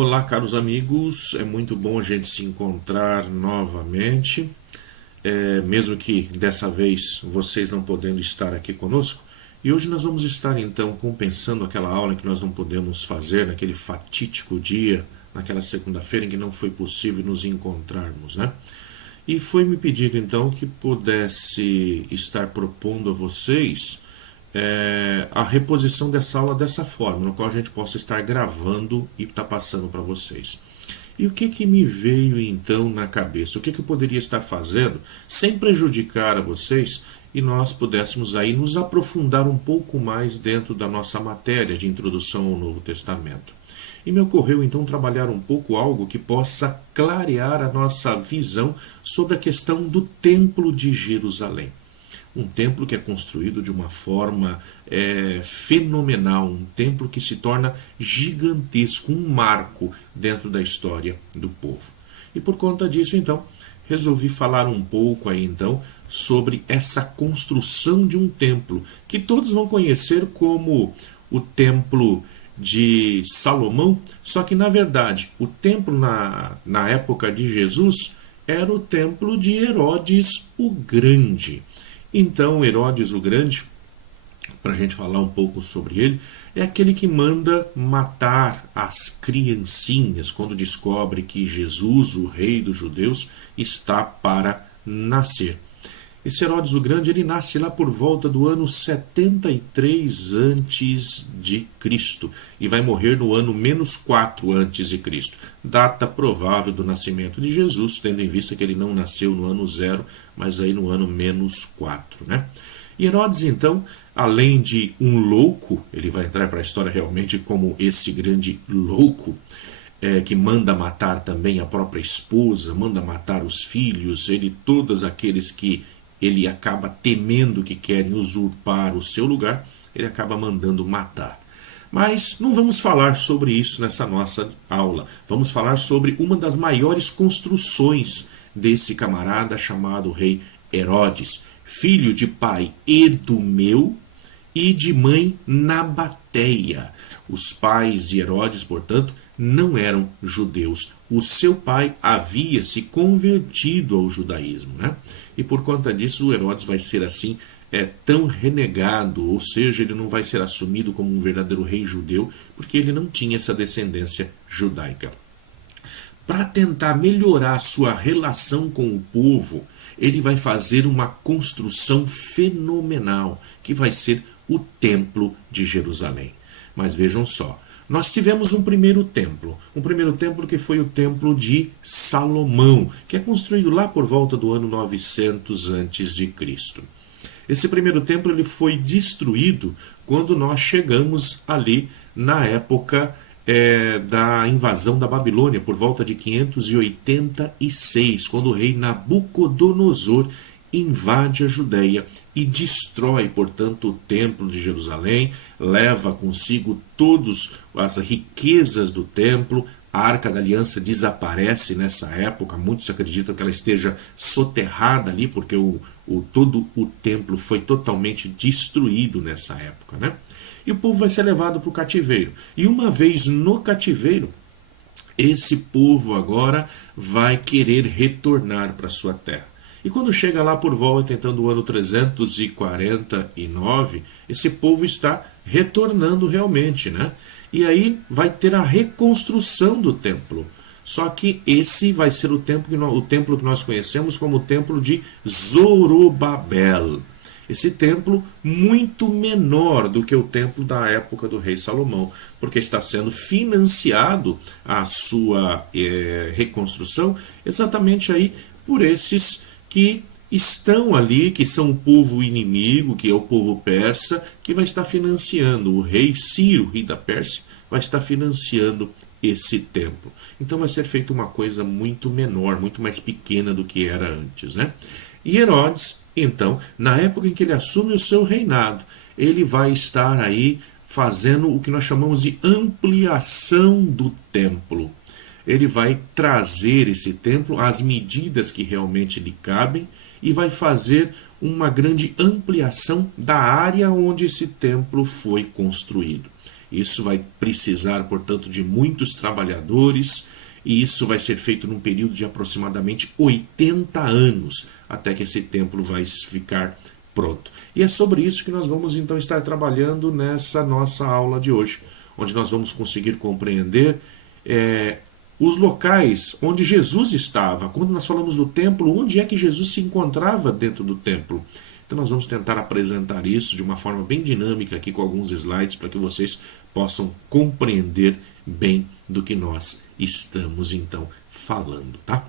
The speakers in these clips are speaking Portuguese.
Olá, caros amigos, é muito bom a gente se encontrar novamente, mesmo que dessa vez vocês não podendo estar aqui conosco. E hoje nós vamos estar então compensando aquela aula que nós não podemos fazer naquele fatídico dia, naquela segunda-feira em que não foi possível nos encontrarmos, né? E foi me pedido então que pudesse estar propondo a vocês a reposição dessa aula dessa forma, no qual a gente possa estar gravando e estar passando para vocês. E o que me veio então na cabeça? O que eu poderia estar fazendo sem prejudicar a vocês e nós pudéssemos aí nos aprofundar um pouco mais dentro da nossa matéria de introdução ao Novo Testamento. E me ocorreu então trabalhar um pouco algo que possa clarear a nossa visão sobre a questão do Templo de Jerusalém. Um templo que é construído de uma forma fenomenal, um templo que se torna gigantesco, um marco dentro da história do povo. E por conta disso, então, resolvi falar um pouco aí, então, sobre essa construção de um templo, que todos vão conhecer como o Templo de Salomão, só que, na verdade, o templo na época de Jesus era o templo de Herodes o Grande. Então, Herodes o Grande, para a gente falar um pouco sobre ele, é aquele que manda matar as criancinhas quando descobre que Jesus, o rei dos judeus, está para nascer. Esse Herodes o Grande, ele nasce lá por volta do ano 73 antes de Cristo e vai morrer no ano -4 antes de Cristo, data provável do nascimento de Jesus, tendo em vista que ele não nasceu no ano 0, mas aí no ano -4, né? E Herodes, então, além de um louco, ele vai entrar para a história realmente como esse grande louco, que manda matar também a própria esposa, manda matar os filhos, todos aqueles que ele acaba temendo que querem usurpar o seu lugar, ele acaba mandando matar. Mas não vamos falar sobre isso nessa nossa aula. Vamos falar sobre uma das maiores construções desse camarada chamado rei Herodes, filho de pai Edumeu e de mãe Nabateia. Os pais de Herodes, portanto, não eram judeus. O seu pai havia se convertido ao judaísmo, né? E por conta disso, o Herodes vai ser assim tão renegado, ou seja, ele não vai ser assumido como um verdadeiro rei judeu, porque ele não tinha essa descendência judaica. Para tentar melhorar sua relação com o povo, ele vai fazer uma construção fenomenal, que vai ser o Templo de Jerusalém. Mas vejam só, nós tivemos um primeiro templo que foi o Templo de Salomão, que é construído lá por volta do ano 900 a.C. Esse primeiro templo ele foi destruído quando nós chegamos ali na época da invasão da Babilônia, por volta de 586, quando o rei Nabucodonosor invade a Judéia e destrói, portanto, o Templo de Jerusalém, leva consigo todas as riquezas do templo. A Arca da Aliança desaparece nessa época, muitos acreditam que ela esteja soterrada ali, porque todo o templo foi totalmente destruído nessa época, né? E o povo vai ser levado para o cativeiro. E uma vez no cativeiro, esse povo agora vai querer retornar para sua terra. E quando chega lá por volta então do ano 349, esse povo está retornando realmente, né? E aí vai ter a reconstrução do templo. Só que esse vai ser o templo que nós conhecemos como o templo de Zorobabel. Esse templo muito menor do que o templo da época do rei Salomão, porque está sendo financiado a sua reconstrução exatamente aí por esses que estão ali, que são o povo inimigo, que é o povo persa, que vai estar financiando. O rei Ciro, rei da Pérsia, vai estar financiando esse templo. Então vai ser feita uma coisa muito menor, muito mais pequena do que era antes, né? E Herodes, então, na época em que ele assume o seu reinado, ele vai estar aí fazendo o que nós chamamos de ampliação do templo. Ele vai trazer esse templo às medidas que realmente lhe cabem e vai fazer uma grande ampliação da área onde esse templo foi construído. Isso vai precisar, portanto, de muitos trabalhadores, e isso vai ser feito num período de aproximadamente 80 anos, até que esse templo vai ficar pronto. E é sobre isso que nós vamos então estar trabalhando nessa nossa aula de hoje, onde nós vamos conseguir compreender os locais onde Jesus estava. Quando nós falamos do templo, onde é que Jesus se encontrava dentro do templo? Então nós vamos tentar apresentar isso de uma forma bem dinâmica aqui com alguns slides para que vocês possam compreender bem do que nós estamos então falando, tá?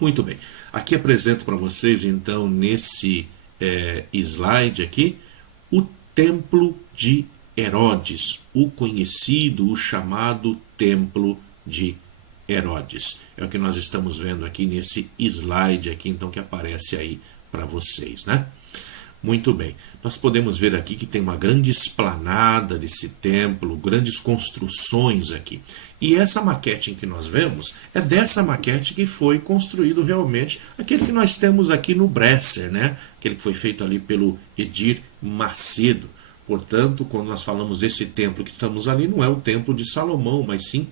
Muito bem. Aqui apresento para vocês então nesse slide aqui o Templo de Herodes, o conhecido, o chamado Templo de Herodes. É o que nós estamos vendo aqui nesse slide aqui, então, que aparece aí para vocês, né? Muito bem. Nós podemos ver aqui que tem uma grande esplanada desse templo, grandes construções aqui. E essa maquete em que nós vemos é dessa maquete que foi construído realmente aquele que nós temos aqui no Bresser, né? Aquele que foi feito ali pelo Edir Macedo. Portanto, quando nós falamos desse templo que estamos ali, não é o templo de Salomão, mas sim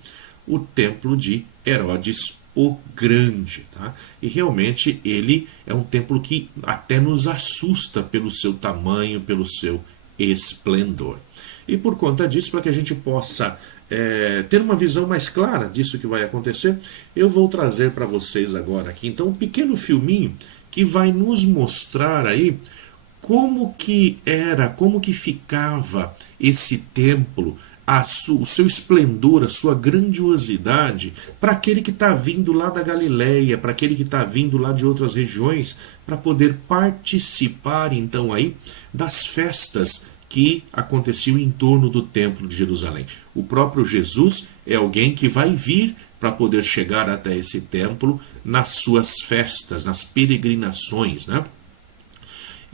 o templo de Herodes o Grande, tá? E realmente ele é um templo que até nos assusta pelo seu tamanho, pelo seu esplendor. E por conta disso, para que a gente possa ter uma visão mais clara disso que vai acontecer, eu vou trazer para vocês agora aqui, então, um pequeno filminho que vai nos mostrar aí como que era, como que ficava esse templo, o seu esplendor, a sua grandiosidade, para aquele que está vindo lá da Galileia, para aquele que está vindo lá de outras regiões, para poder participar então aí das festas que aconteciam em torno do Templo de Jerusalém. O próprio Jesus é alguém que vai vir para poder chegar até esse templo nas suas festas, nas peregrinações, né?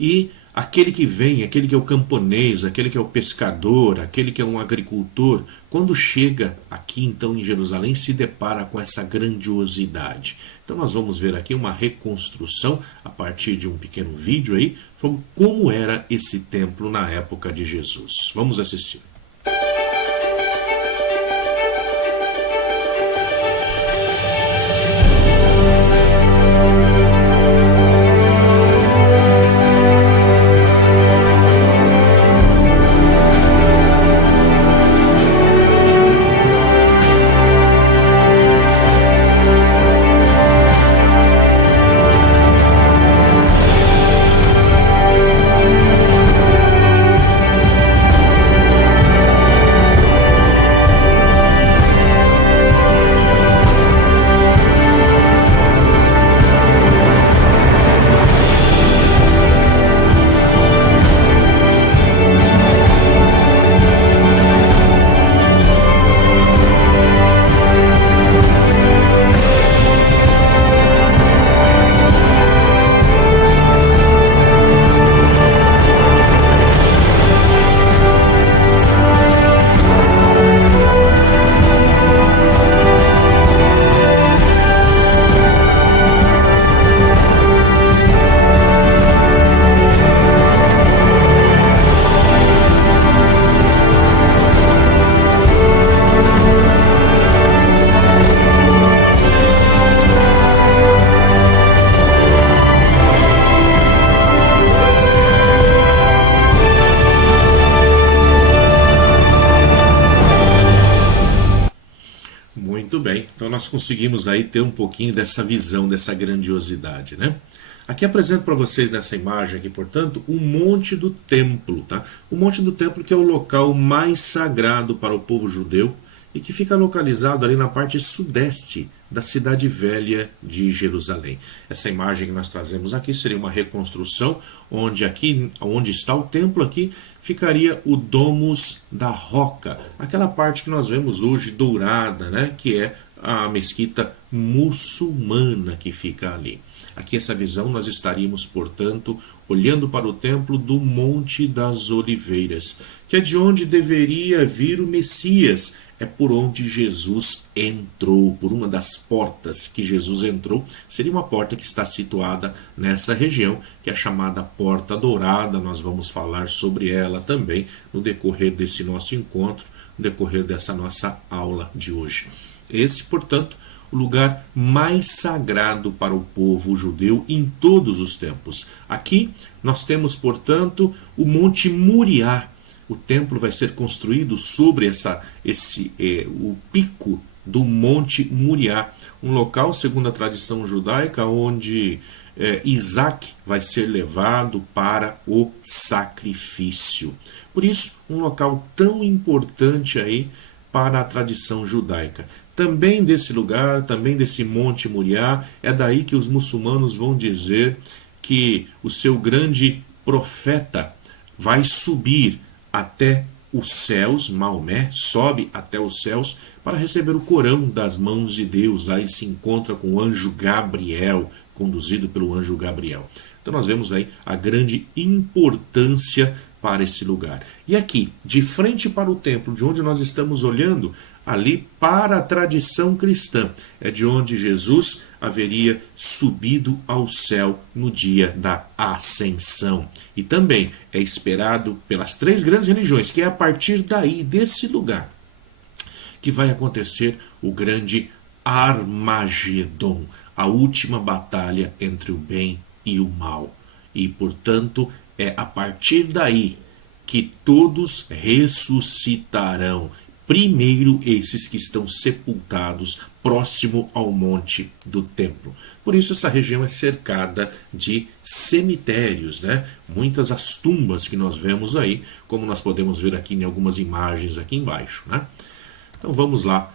E aquele que vem, aquele que é o camponês, aquele que é o pescador, aquele que é um agricultor, quando chega aqui então em Jerusalém, se depara com essa grandiosidade. Então nós vamos ver aqui uma reconstrução a partir de um pequeno vídeo aí, sobre como era esse templo na época de Jesus. Vamos assistir. Muito bem, então nós conseguimos aí ter um pouquinho dessa visão, dessa grandiosidade, né? Aqui apresento para vocês nessa imagem aqui, portanto, o Monte do Templo, tá? O Monte do Templo que é o local mais sagrado para o povo judeu e que fica localizado ali na parte sudeste da cidade velha de Jerusalém. Essa imagem que nós trazemos aqui seria uma reconstrução, onde está o templo aqui, ficaria o Domus da Roca, aquela parte que nós vemos hoje dourada, né, que é a mesquita muçulmana que fica ali. Aqui essa visão nós estaríamos, portanto, olhando para o templo do Monte das Oliveiras, que é de onde deveria vir o Messias. É por onde Jesus entrou, por uma das portas que Jesus entrou. Seria uma porta que está situada nessa região, que é a chamada Porta Dourada. Nós vamos falar sobre ela também no decorrer desse nosso encontro, no decorrer dessa nossa aula de hoje. Esse, portanto, o lugar mais sagrado para o povo judeu em todos os tempos. Aqui nós temos, portanto, o Monte Moriá. O templo vai ser construído sobre o pico do Monte Moriá, um local, segundo a tradição judaica, onde Isaac vai ser levado para o sacrifício. Por isso, um local tão importante aí para a tradição judaica. Também desse lugar, também desse Monte Moriá, é daí que os muçulmanos vão dizer que o seu grande profeta vai subir até os céus, Maomé sobe até os céus para receber o Corão das mãos de Deus. Aí se encontra com o anjo Gabriel, conduzido pelo anjo Gabriel. Então nós vemos aí a grande importância para esse lugar. E aqui, de frente para o templo, de onde nós estamos olhando, ali para a tradição cristã, é de onde Jesus haveria subido ao céu no dia da ascensão. E também é esperado pelas três grandes religiões, que é a partir daí, desse lugar, que vai acontecer o grande Armagedon, a última batalha entre o bem e o mal. E, portanto, é a partir daí que todos ressuscitarão. Primeiro esses que estão sepultados próximo ao monte do templo. Por isso essa região é cercada de cemitérios, né? Muitas as tumbas que nós vemos aí, como nós podemos ver aqui em algumas imagens aqui embaixo, né? Então vamos lá.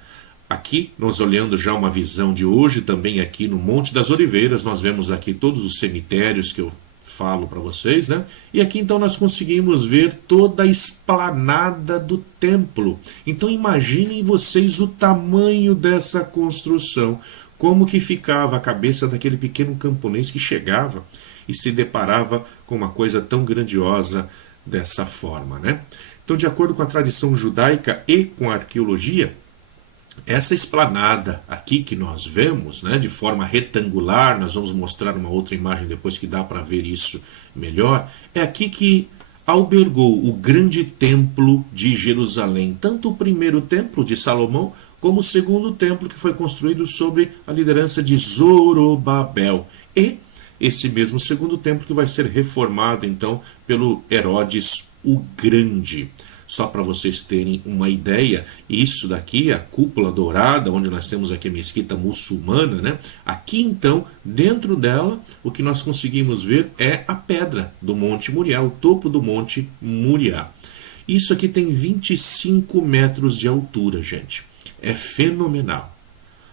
Aqui, nós olhando já uma visão de hoje, também aqui no Monte das Oliveiras, nós vemos aqui todos os cemitérios que eu falo para vocês, né? E aqui então nós conseguimos ver toda a esplanada do templo. Então imaginem vocês o tamanho dessa construção, como que ficava a cabeça daquele pequeno camponês que chegava e se deparava com uma coisa tão grandiosa dessa forma, né? Então, de acordo com a tradição judaica e com a arqueologia, essa esplanada aqui que nós vemos, né, de forma retangular, nós vamos mostrar uma outra imagem depois que dá para ver isso melhor, é aqui que albergou o grande templo de Jerusalém, tanto o primeiro templo de Salomão, como o segundo templo que foi construído sob a liderança de Zorobabel. E esse mesmo segundo templo que vai ser reformado então pelo Herodes o Grande. Só para vocês terem uma ideia, isso daqui é a cúpula dourada, onde nós temos aqui a mesquita muçulmana, né? Aqui então, dentro dela, o que nós conseguimos ver é a pedra do Monte Moriá, o topo do Monte Moriá. Isso aqui tem 25 metros de altura, gente. É fenomenal.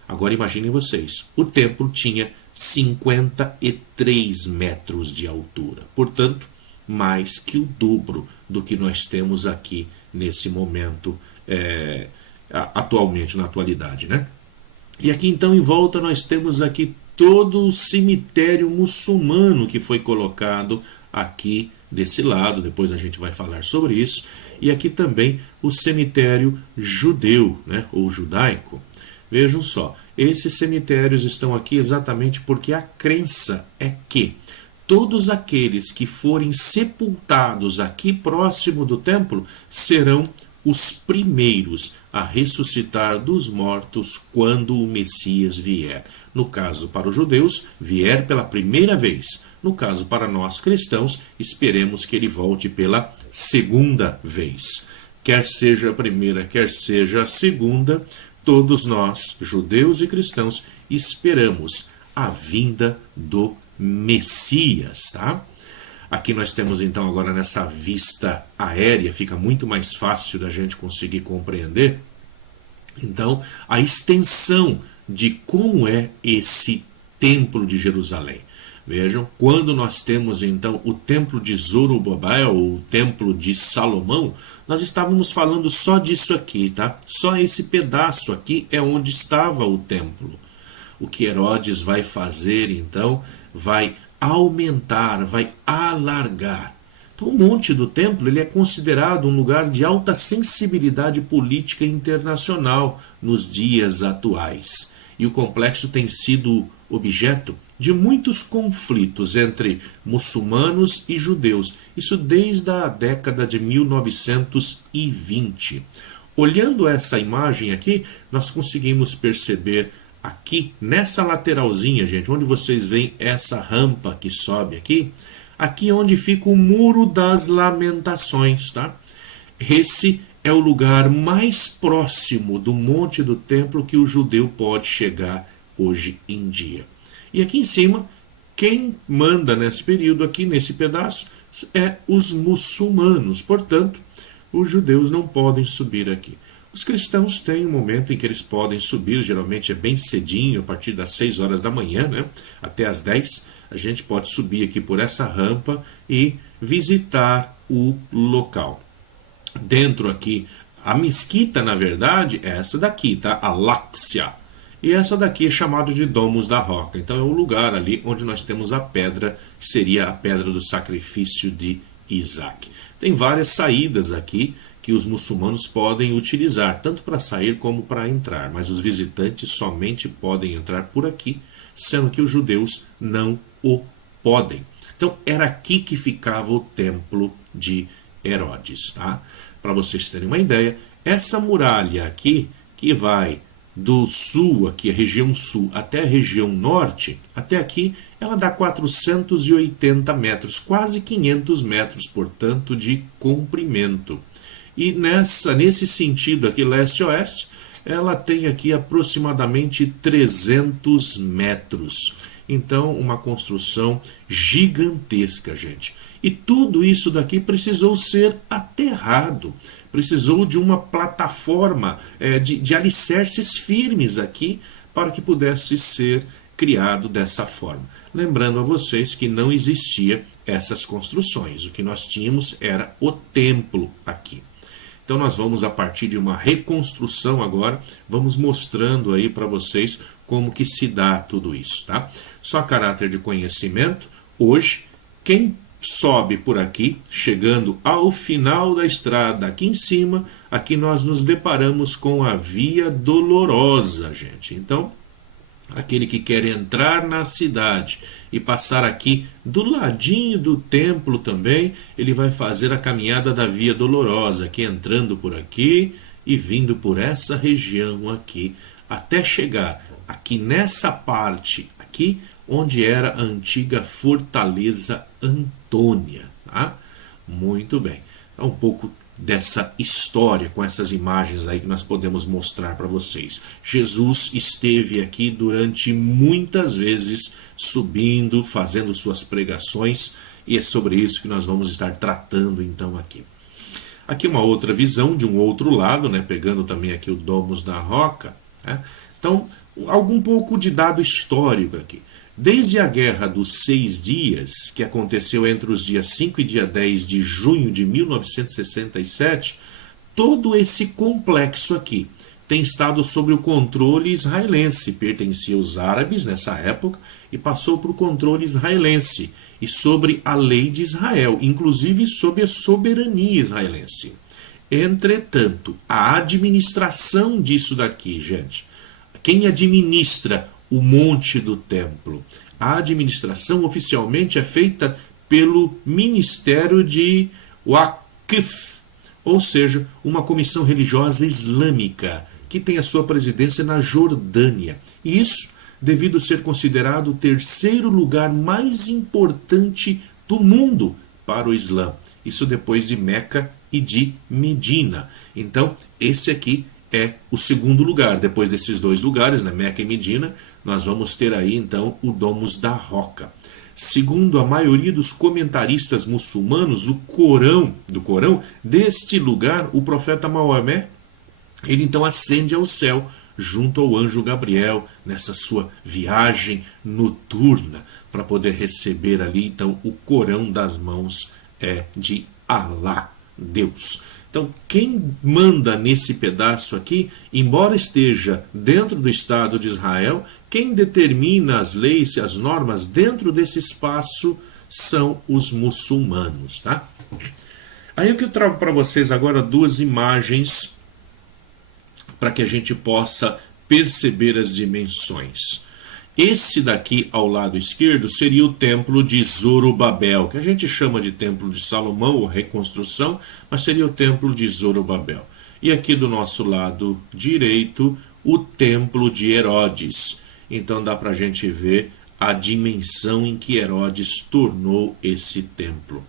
Agora imaginem vocês, o templo tinha 53 metros de altura. Portanto, mais que o dobro do que nós temos aqui nesse momento, atualmente, na atualidade, né? E aqui então em volta nós temos aqui todo o cemitério muçulmano que foi colocado aqui desse lado, depois a gente vai falar sobre isso, e aqui também o cemitério judeu, né, ou judaico. Vejam só, esses cemitérios estão aqui exatamente porque a crença é que todos aqueles que forem sepultados aqui próximo do templo serão os primeiros a ressuscitar dos mortos quando o Messias vier. No caso, para os judeus, vier pela primeira vez. No caso, para nós cristãos, esperemos que ele volte pela segunda vez. Quer seja a primeira, quer seja a segunda, todos nós, judeus e cristãos, esperamos a vinda do Messias, tá? Aqui nós temos então agora nessa vista aérea, fica muito mais fácil da gente conseguir compreender, então, a extensão de como é esse templo de Jerusalém. Vejam, quando nós temos então o templo de Zorobabel, o templo de Salomão, nós estávamos falando só disso aqui, tá? Só esse pedaço aqui é onde estava o templo. O que Herodes vai fazer então, vai aumentar, vai alargar. Então, o Monte do Templo ele é considerado um lugar de alta sensibilidade política internacional nos dias atuais. E o complexo tem sido objeto de muitos conflitos entre muçulmanos e judeus. Isso desde a década de 1920. Olhando essa imagem aqui, nós conseguimos perceber aqui nessa lateralzinha, gente, onde vocês veem essa rampa que sobe aqui, aqui é onde fica o Muro das Lamentações, tá? Esse é o lugar mais próximo do Monte do Templo que o judeu pode chegar hoje em dia. E aqui em cima, quem manda nesse período aqui, nesse pedaço, é os muçulmanos. Portanto, os judeus não podem subir aqui. Os cristãos têm um momento em que eles podem subir, geralmente é bem cedinho, a partir das 6 horas da manhã, né? Até as 10, a gente pode subir aqui por essa rampa e visitar o local. Dentro aqui, a mesquita, na verdade, é essa daqui, tá? Al-Aqsa. E essa daqui é chamada de Domus da Roca. Então é o lugar ali onde nós temos a pedra, que seria a pedra do sacrifício de Isaac. Tem várias saídas aqui que os muçulmanos podem utilizar, tanto para sair como para entrar, mas os visitantes somente podem entrar por aqui, sendo que os judeus não o podem. Então era aqui que ficava o templo de Herodes, tá? Para vocês terem uma ideia, essa muralha aqui, que vai do sul, aqui a região sul, até a região norte, até aqui, ela dá 480 metros, quase 500 metros, portanto, de comprimento. E nesse sentido aqui, leste-oeste, ela tem aqui aproximadamente 300 metros. Então, uma construção gigantesca, gente. E tudo isso daqui precisou ser aterrado. Precisou de uma plataforma, de alicerces firmes aqui, para que pudesse ser criado dessa forma. Lembrando a vocês que não existia essas construções. O que nós tínhamos era o templo aqui. Então nós vamos, a partir de uma reconstrução agora, vamos mostrando aí para vocês como que se dá tudo isso, tá? Só a caráter de conhecimento, hoje, quem sobe por aqui, chegando ao final da estrada, aqui em cima, aqui nós nos deparamos com a Via Dolorosa, gente. Então, aquele que quer entrar na cidade e passar aqui do ladinho do templo também, ele vai fazer a caminhada da Via Dolorosa, aqui entrando por aqui e vindo por essa região aqui, até chegar aqui nessa parte aqui, onde era a antiga Fortaleza Antônia, tá? Muito bem. Então, um pouco dessa história com essas imagens aí que nós podemos mostrar para vocês. Jesus esteve aqui durante muitas vezes subindo, fazendo suas pregações, e é sobre isso que nós vamos estar tratando então aqui. Aqui uma outra visão de um outro lado, né, pegando também aqui o Domus da Roca, né? Então, algum pouco de dado histórico aqui. Desde a Guerra dos 6 Dias, que aconteceu entre os dias 5 e dia 10 de junho de 1967, todo esse complexo aqui tem estado sob o controle israelense. Pertencia aos árabes nessa época e passou para o controle israelense e sobre a lei de Israel, inclusive sobre a soberania israelense. Entretanto, a administração disso daqui, gente, quem administra o monte do templo? A administração oficialmente é feita pelo Ministério de Waqf, ou seja, uma comissão religiosa islâmica, que tem a sua presidência na Jordânia. E isso devido a ser considerado o terceiro lugar mais importante do mundo para o Islã. Isso depois de Meca e de Medina. Então, esse aqui é o segundo lugar. Depois desses dois lugares, né, Meca e Medina, nós vamos ter aí então o Domus da Roca. Segundo a maioria dos comentaristas muçulmanos, o Corão, deste lugar, o profeta Maomé, ele então ascende ao céu junto ao anjo Gabriel, nessa sua viagem noturna, para poder receber ali então o Corão das mãos de Alá, Deus. Então, quem manda nesse pedaço aqui, embora esteja dentro do Estado de Israel, quem determina as leis e as normas dentro desse espaço são os muçulmanos, tá? Aí o que eu trago para vocês agora duas imagens para que a gente possa perceber as dimensões. Esse daqui ao lado esquerdo seria o templo de Zorobabel, que a gente chama de templo de Salomão ou reconstrução, mas seria o templo de Zorobabel. e aqui do nosso lado direito o templo de Herodes. Então dá para a gente ver a dimensão em que Herodes tornou esse templo.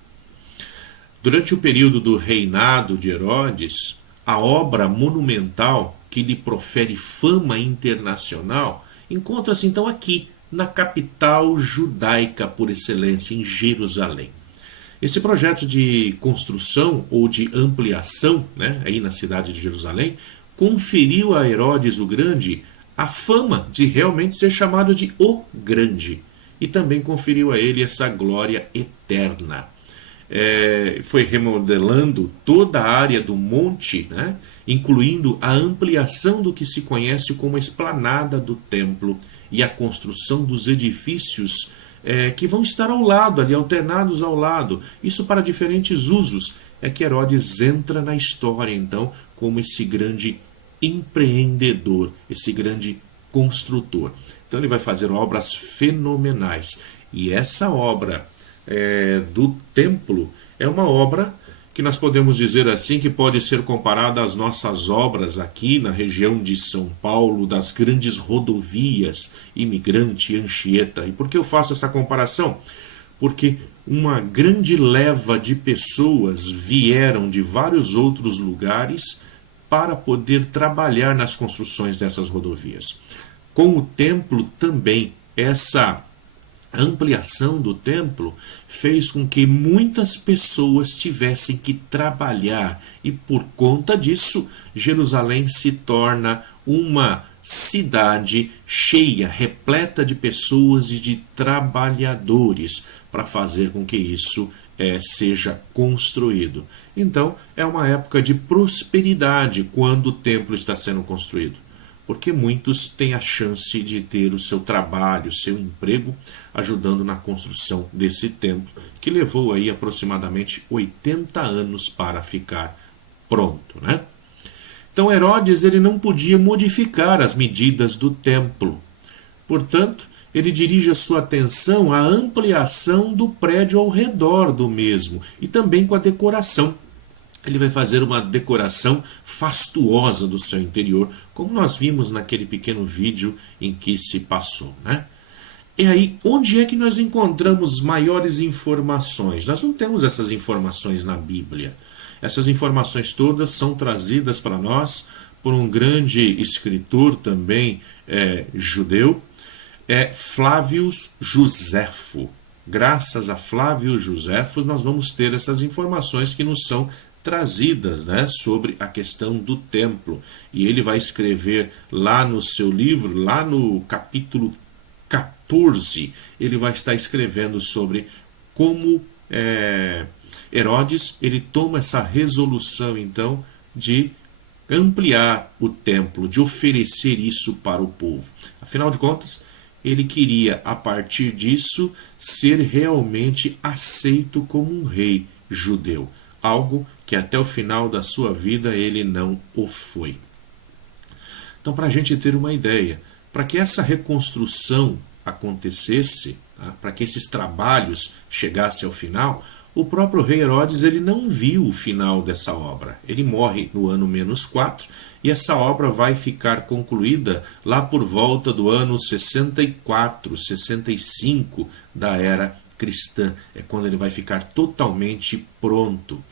Durante o período do reinado de Herodes, a obra monumental que lhe profere fama internacional encontra-se então aqui, na capital judaica por excelência, em Jerusalém. Esse projeto de construção ou de ampliação, aí na cidade de Jerusalém, conferiu a Herodes o Grande a fama de realmente ser chamado de o Grande, e também conferiu a ele essa glória eterna. Foi remodelando toda a área do monte, incluindo a ampliação do que se conhece como a esplanada do templo e a construção dos edifícios que vão estar ao lado, ali alternados ao lado. Isso para diferentes usos. É que Herodes entra na história então como esse grande empreendedor, esse grande construtor. Então ele vai fazer obras fenomenais. E essa obra do templo é uma obra que nós podemos dizer assim que pode ser comparada às nossas obras aqui na região de São Paulo, das grandes rodovias Imigrante e Anchieta. E por que eu faço essa comparação? Porque uma grande leva de pessoas vieram de vários outros lugares para poder trabalhar nas construções dessas rodovias. Com o templo também, essa ampliação do templo fez com que muitas pessoas tivessem que trabalhar, e por conta disso Jerusalém se torna uma cidade cheia, repleta de pessoas e de trabalhadores para fazer com que isso seja construído. Então é uma época de prosperidade quando o templo está sendo construído, porque muitos têm a chance de ter o seu trabalho, o seu emprego, ajudando na construção desse templo, que levou aí aproximadamente 80 anos para ficar pronto, Então Herodes ele não podia modificar as medidas do templo. Portanto, ele dirige a sua atenção à ampliação do prédio ao redor do mesmo e também com a decoração. Ele vai fazer uma decoração fastuosa do seu interior, como nós vimos naquele pequeno vídeo em que se passou, E aí, onde é que nós encontramos maiores informações? Nós não temos essas informações na Bíblia. Essas informações todas são trazidas para nós por um grande escritor também judeu, Flávio Josefo. Graças a Flávio Josefo, nós vamos ter essas informações que nos são trazidas sobre a questão do templo. E ele vai escrever lá no seu livro, lá no capítulo 14, ele vai estar escrevendo sobre como Herodes ele toma essa resolução então de ampliar o templo, de oferecer isso para o povo. Afinal de contas, ele queria a partir disso ser realmente aceito como um rei judeu, algo que até o final da sua vida ele não o foi. Então, para a gente ter uma ideia, para que essa reconstrução acontecesse, para que esses trabalhos chegassem ao final, o próprio rei Herodes ele não viu o final dessa obra. Ele morre no ano -4 e essa obra vai ficar concluída lá por volta do ano 64, 65 da era cristã. É quando ele vai ficar totalmente pronto.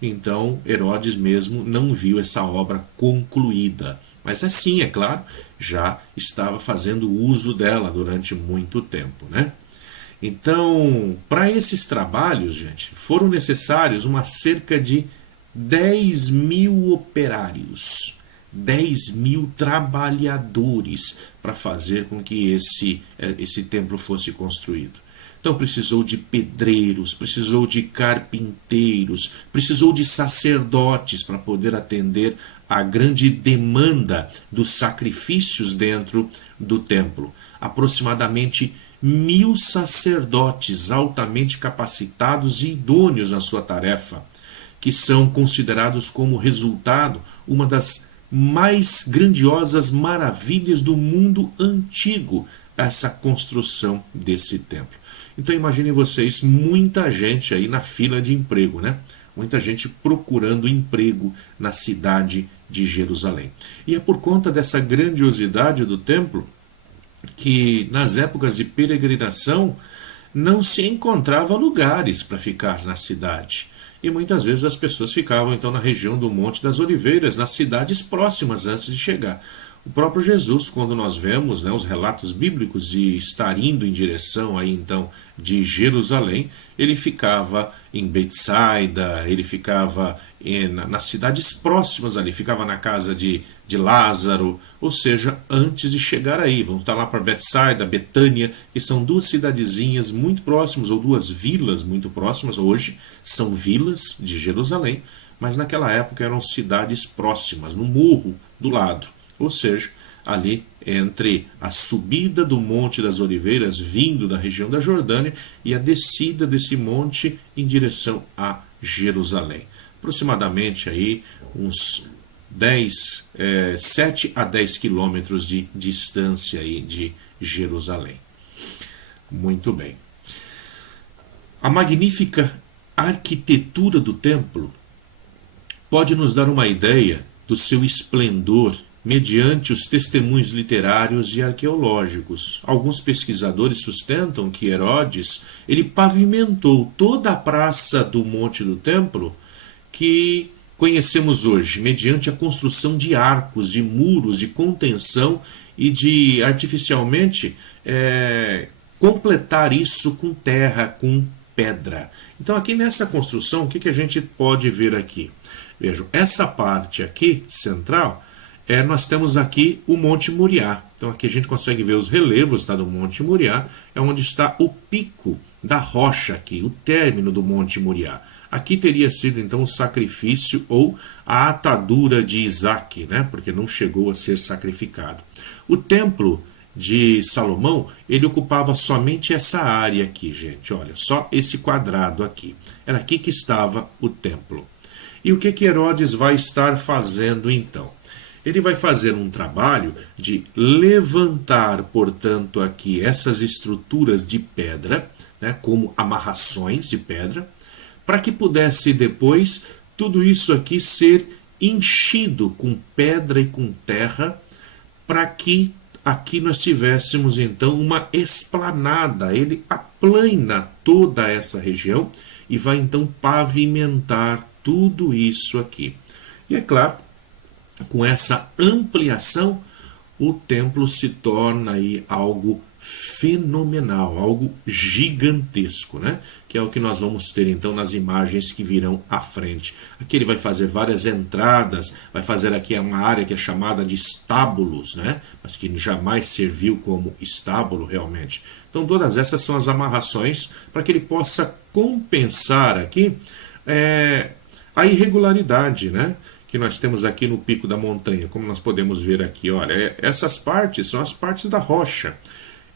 Então Herodes mesmo não viu essa obra concluída. Mas assim, é claro, já estava fazendo uso dela durante muito tempo, Então, para esses trabalhos, gente, foram necessários cerca de 10.000 operários, 10.000 trabalhadores para fazer com que esse templo fosse construído. Então precisou de pedreiros, precisou de carpinteiros, precisou de sacerdotes para poder atender a grande demanda dos sacrifícios dentro do templo. Aproximadamente 1.000 sacerdotes altamente capacitados e idôneos na sua tarefa, que são considerados como resultado uma das mais grandiosas maravilhas do mundo antigo, essa construção desse templo. Então imaginem vocês, muita gente aí na fila de emprego, Muita gente procurando emprego na cidade de Jerusalém. E é por conta dessa grandiosidade do templo que nas épocas de peregrinação não se encontrava lugares para ficar na cidade. E muitas vezes as pessoas ficavam então na região do Monte das Oliveiras, nas cidades próximas antes de chegar. O próprio Jesus, quando nós vemos, né, os relatos bíblicos de estar indo em direção aí então de Jerusalém, ele ficava em Betsaida, ele ficava nas cidades próximas ali, ficava na casa de Lázaro, ou seja, antes de chegar aí. Vamos estar lá para Betsaida, Betânia, que são duas cidadezinhas muito próximas, ou duas vilas muito próximas. Hoje são vilas de Jerusalém, mas naquela época eram cidades próximas, no morro do lado. Ou seja, ali entre a subida do Monte das Oliveiras, vindo da região da Jordânia, e a descida desse monte em direção a Jerusalém. Aproximadamente aí uns 7 a 10 quilômetros de distância aí de Jerusalém. Muito bem. A magnífica arquitetura do templo pode nos dar uma ideia do seu esplendor mediante os testemunhos literários e arqueológicos. Alguns pesquisadores sustentam que Herodes ele pavimentou toda a praça do Monte do Templo que conhecemos hoje, mediante a construção de arcos, de muros, de contenção e de artificialmente completar isso com terra, com pedra. Então aqui nessa construção, o que a gente pode ver aqui? Vejam, essa parte aqui, central, nós temos aqui o Monte Moriá. Então aqui a gente consegue ver os relevos, tá, do Monte Moriá, é onde está o pico da rocha aqui, o término do Monte Moriá. Aqui teria sido então o sacrifício ou a atadura de Isaac, né, porque não chegou a ser sacrificado. O templo de Salomão, ele ocupava somente essa área aqui, gente, olha, só esse quadrado aqui. Era aqui que estava o templo. E o que Herodes vai estar fazendo então? Ele vai fazer um trabalho de levantar, portanto, aqui essas estruturas de pedra, né, como amarrações de pedra, para que pudesse depois tudo isso aqui ser enchido com pedra e com terra, para que aqui nós tivéssemos então uma esplanada. Ele aplana toda essa região e vai então pavimentar tudo isso aqui. E é claro, com essa ampliação, o templo se torna aí algo fenomenal, algo gigantesco, né? Que é o que nós vamos ter então nas imagens que virão à frente. Aqui ele vai fazer várias entradas, vai fazer aqui uma área que é chamada de estábulos, né? Mas que jamais serviu como estábulo realmente. Então todas essas são as amarrações para que ele possa compensar aqui a irregularidade, né, que nós temos aqui no pico da montanha, como nós podemos ver aqui, olha, essas partes são as partes da rocha.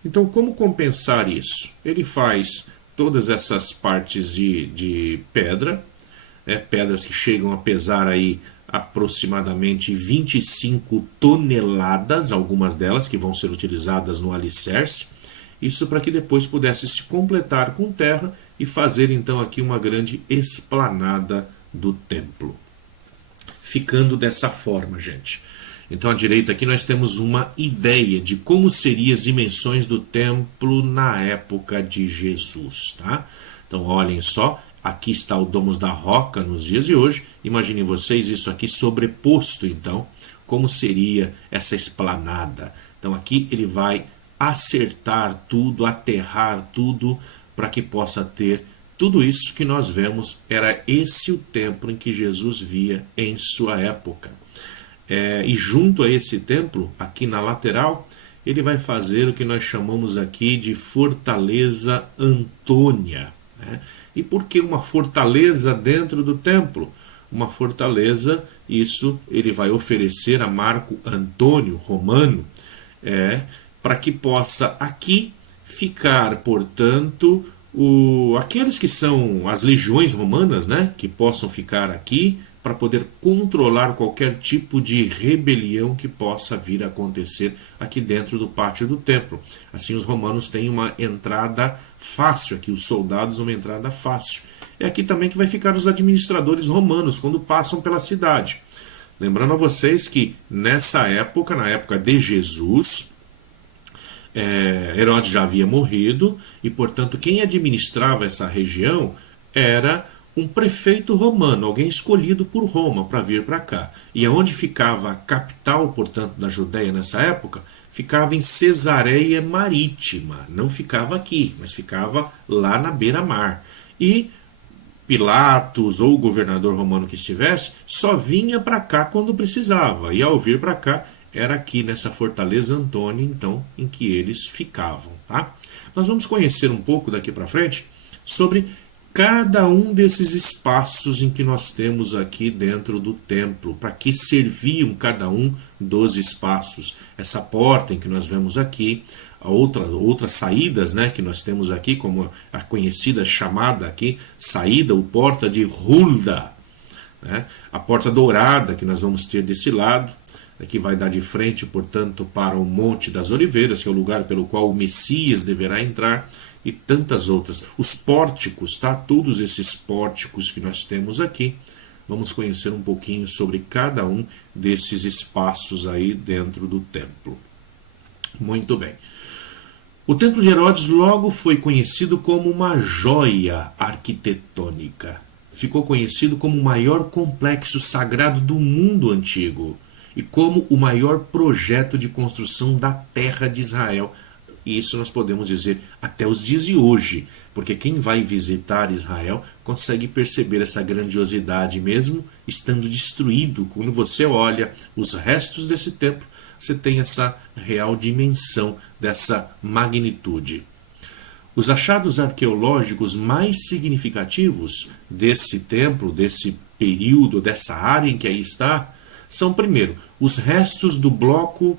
Então, como compensar isso? Ele faz todas essas partes de pedra, pedras que chegam a pesar aí aproximadamente 25 toneladas, algumas delas que vão ser utilizadas no alicerce, isso para que depois pudesse se completar com terra e fazer então aqui uma grande esplanada do templo. Ficando dessa forma, gente. Então à direita aqui nós temos uma ideia de como seriam as dimensões do templo na época de Jesus, tá? Então olhem só, aqui está o Domus da Roca nos dias de hoje. Imaginem vocês isso aqui sobreposto, então, como seria essa esplanada. Então aqui ele vai acertar tudo, aterrar tudo, para que possa ter tudo isso que nós vemos. Era esse o templo em que Jesus via em sua época. E junto a esse templo, aqui na lateral, ele vai fazer o que nós chamamos aqui de Fortaleza Antônia, né? E por que uma fortaleza dentro do templo? Uma fortaleza, isso ele vai oferecer a Marco Antônio Romano, para que possa aqui ficar, portanto, aqueles que são as legiões romanas, né, que possam ficar aqui para poder controlar qualquer tipo de rebelião que possa vir a acontecer aqui dentro do pátio do templo. Assim os romanos têm uma entrada fácil aqui, os soldados uma entrada fácil. É aqui também que vai ficar os administradores romanos quando passam pela cidade. Lembrando a vocês que nessa época, na época de Jesus, Herodes já havia morrido e, portanto, quem administrava essa região era um prefeito romano, alguém escolhido por Roma para vir para cá. E onde ficava a capital, portanto, da Judéia nessa época, ficava em Cesareia Marítima. Não ficava aqui, mas ficava lá na beira-mar. E Pilatos ou o governador romano que estivesse só vinha para cá quando precisava. E ao vir para cá, era aqui nessa Fortaleza Antônia, então, em que eles ficavam. Tá? Nós vamos conhecer um pouco daqui para frente sobre cada um desses espaços em que nós temos aqui dentro do templo, para que serviam cada um dos espaços. Essa porta em que nós vemos aqui, outras saídas, né, que nós temos aqui, como a conhecida chamada aqui, saída ou porta de Hulda, né, a porta dourada que nós vamos ter desse lado, que vai dar de frente, portanto, para o Monte das Oliveiras, que é o lugar pelo qual o Messias deverá entrar, e tantas outras. Os pórticos, tá? Todos esses pórticos que nós temos aqui, vamos conhecer um pouquinho sobre cada um desses espaços aí dentro do templo. Muito bem. O Templo de Herodes logo foi conhecido como uma joia arquitetônica. Ficou conhecido como o maior complexo sagrado do mundo antigo e como o maior projeto de construção da terra de Israel. E isso nós podemos dizer até os dias de hoje, porque quem vai visitar Israel consegue perceber essa grandiosidade mesmo estando destruído. Quando você olha os restos desse templo, você tem essa real dimensão dessa magnitude. Os achados arqueológicos mais significativos desse templo, desse período, dessa área em que aí está, são, primeiro, os restos do bloco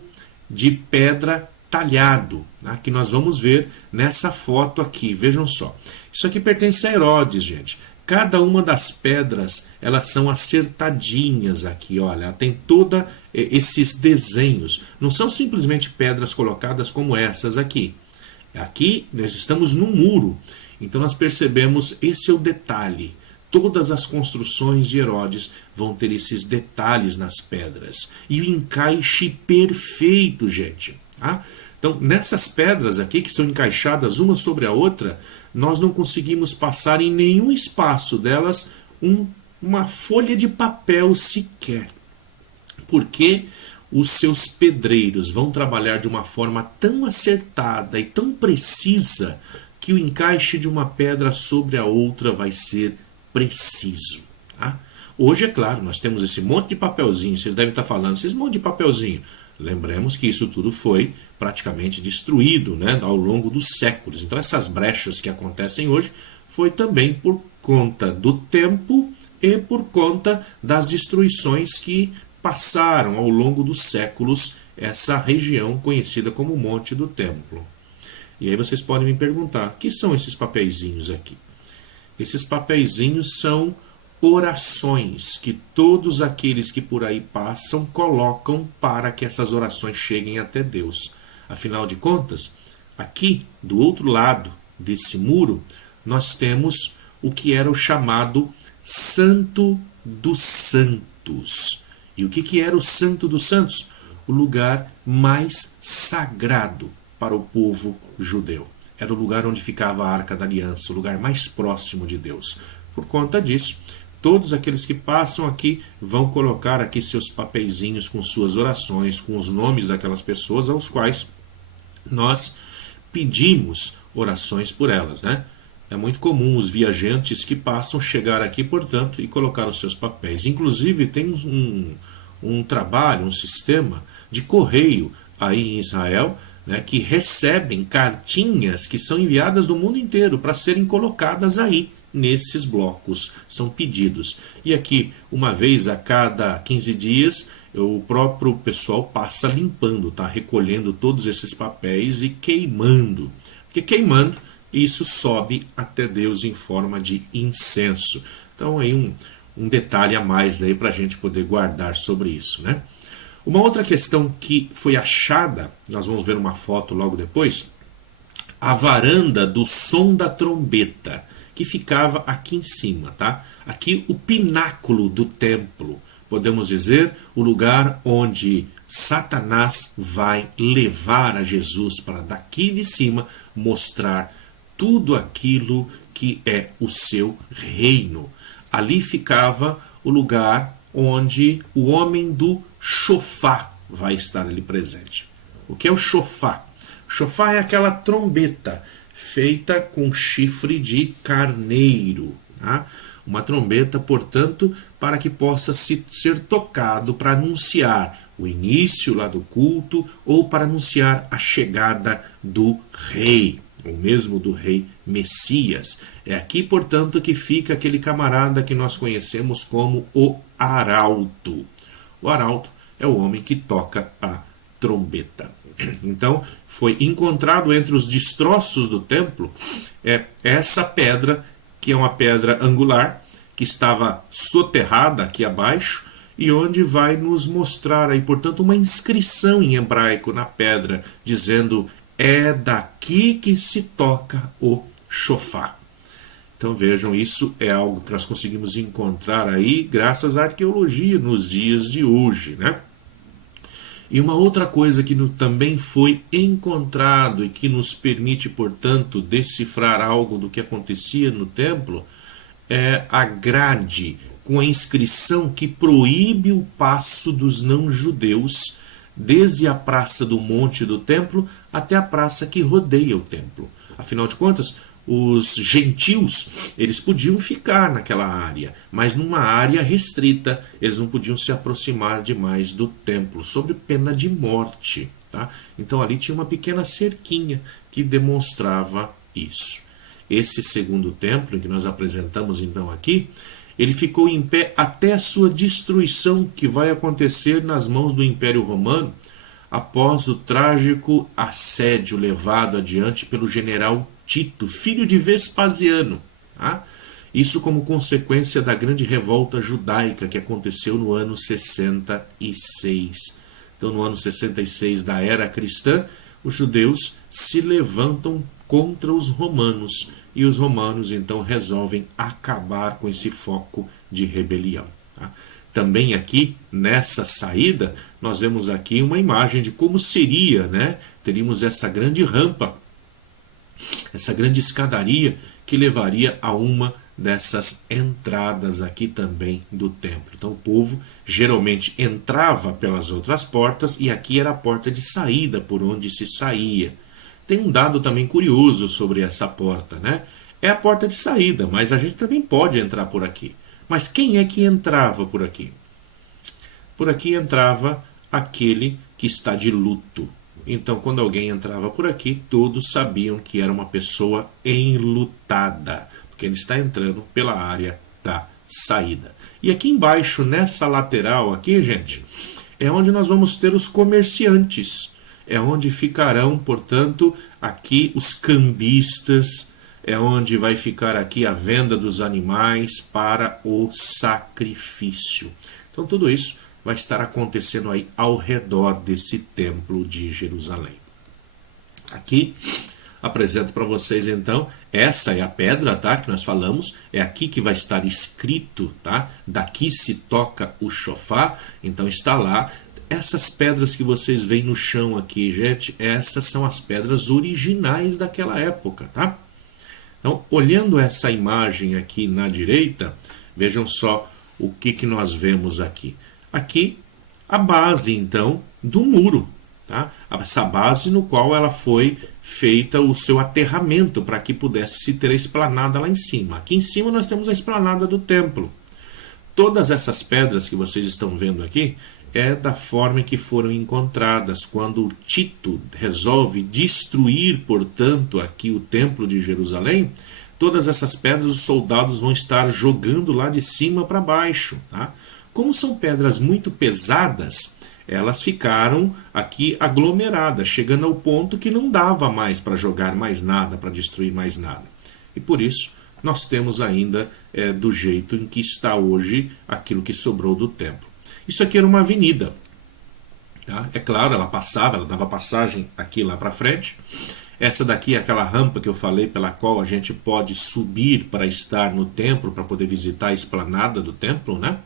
de pedra talhado, né, que nós vamos ver nessa foto aqui. Vejam só, isso aqui pertence a Herodes, gente. Cada uma das pedras, elas são acertadinhas aqui, olha, tem todos esses desenhos. Não são simplesmente pedras colocadas como essas aqui. Aqui nós estamos no muro, então nós percebemos, esse é o detalhe. Todas as construções de Herodes vão ter esses detalhes nas pedras. E o encaixe perfeito, gente. Tá? Então, nessas pedras aqui, que são encaixadas uma sobre a outra, nós não conseguimos passar em nenhum espaço delas uma folha de papel sequer. Porque os seus pedreiros vão trabalhar de uma forma tão acertada e tão precisa que o encaixe de uma pedra sobre a outra vai ser preciso. Tá? Hoje, é claro, nós temos esse monte de papelzinho. Vocês devem estar falando, esses monte de papelzinho. Lembremos que isso tudo foi praticamente destruído, né, ao longo dos séculos. Então essas brechas que acontecem hoje foi também por conta do tempo e por conta das destruições que passaram ao longo dos séculos essa região conhecida como Monte do Templo. E aí vocês podem me perguntar, o que são esses papeizinhos aqui? Esses papeizinhos são orações que todos aqueles que por aí passam colocam para que essas orações cheguem até Deus. Afinal de contas, aqui do outro lado desse muro, nós temos o que era o chamado Santo dos Santos. E o que era o Santo dos Santos? O lugar mais sagrado para o povo judeu. Era o lugar onde ficava a Arca da Aliança, o lugar mais próximo de Deus. Por conta disso, todos aqueles que passam aqui vão colocar aqui seus papeizinhos com suas orações, com os nomes daquelas pessoas aos quais nós pedimos orações por elas, né? É muito comum os viajantes que passam chegar aqui, portanto, e colocar os seus papéis. Inclusive, tem um trabalho, um sistema de correio aí em Israel, né, que recebem cartinhas que são enviadas do mundo inteiro para serem colocadas aí, nesses blocos. São pedidos. E aqui, uma vez a cada 15 dias, o próprio pessoal passa limpando, tá? Recolhendo todos esses papéis e queimando. Porque queimando, isso sobe até Deus em forma de incenso. Então aí um detalhe a mais aí para a gente poder guardar sobre isso, né? Uma outra questão que foi achada, nós vamos ver uma foto logo depois, a varanda do som da trombeta, que ficava aqui em cima, tá? Aqui o pináculo do templo, podemos dizer, o lugar onde Satanás vai levar a Jesus para daqui de cima mostrar tudo aquilo que é o seu reino. Ali ficava o lugar onde o homem do chofá vai estar ali presente. O que é o chofá? O chofá é aquela trombeta feita com chifre de carneiro. Tá? Uma trombeta, portanto, para que possa ser tocado para anunciar o início lá do culto ou para anunciar a chegada do rei, ou mesmo do rei Messias. É aqui, portanto, que fica aquele camarada que nós conhecemos como o arauto. O arauto é o homem que toca a trombeta. Então, foi encontrado entre os destroços do templo essa pedra, que é uma pedra angular, que estava soterrada aqui abaixo, e onde vai nos mostrar aí, portanto, uma inscrição em hebraico na pedra, dizendo: é daqui que se toca o chofar. Então vejam, isso é algo que nós conseguimos encontrar aí graças à arqueologia nos dias de hoje, né? E uma outra coisa que também foi encontrado e que nos permite, portanto, decifrar algo do que acontecia no templo é a grade com a inscrição que proíbe o passo dos não-judeus desde a praça do monte do templo até a praça que rodeia o templo. Afinal de contas, os gentios, eles podiam ficar naquela área, mas numa área restrita, eles não podiam se aproximar demais do templo, sob pena de morte. Tá? Então ali tinha uma pequena cerquinha que demonstrava isso. Esse segundo templo, que nós apresentamos então aqui, ele ficou em pé até a sua destruição, que vai acontecer nas mãos do Império Romano, após o trágico assédio levado adiante pelo general Tito, filho de Vespasiano. Tá? Isso como consequência da grande revolta judaica que aconteceu no ano 66. Então, no ano 66 da era cristã, os judeus se levantam contra os romanos, e os romanos então resolvem acabar com esse foco de rebelião. Tá? Também aqui, nessa saída, nós vemos aqui uma imagem de como seria, né? Teríamos essa grande rampa, essa grande escadaria que levaria a uma dessas entradas aqui também do templo. Então o povo geralmente entrava pelas outras portas e aqui era a porta de saída por onde se saía. Tem um dado também curioso sobre essa porta, né? É a porta de saída, mas a gente também pode entrar por aqui. Mas quem é que entrava por aqui? Por aqui entrava aquele que está de luto. Então, quando alguém entrava por aqui, todos sabiam que era uma pessoa enlutada, porque ele está entrando pela área da saída. E aqui embaixo, nessa lateral aqui, gente, é onde nós vamos ter os comerciantes. É onde ficarão, portanto, aqui os cambistas, é onde vai ficar aqui a venda dos animais para o sacrifício. Então tudo isso vai estar acontecendo aí ao redor desse templo de Jerusalém. Aqui apresento para vocês então, essa é a pedra, tá, que nós falamos, é aqui que vai estar escrito, tá? Daqui se toca o chofar, então está lá. Essas pedras que vocês veem no chão aqui, gente, essas são as pedras originais daquela época, tá? Então, olhando essa imagem aqui na direita, vejam só o que nós vemos aqui. Aqui, a base, então, do muro, tá? Essa base no qual ela foi feita o seu aterramento para que pudesse se ter a esplanada lá em cima. Aqui em cima nós temos a esplanada do templo. Todas essas pedras que vocês estão vendo aqui, é da forma em que foram encontradas, quando Tito resolve destruir, portanto, aqui o templo de Jerusalém. Todas essas pedras os soldados vão estar jogando lá de cima para baixo. Tá? Como são pedras muito pesadas, elas ficaram aqui aglomeradas, chegando ao ponto que não dava mais para jogar mais nada, para destruir mais nada. E por isso nós temos ainda do jeito em que está hoje aquilo que sobrou do templo. Isso aqui era uma avenida. Tá? É claro, ela passava, ela dava passagem aqui lá para frente. Essa daqui é aquela rampa que eu falei, pela qual a gente pode subir para estar no templo, para poder visitar a esplanada do templo, né?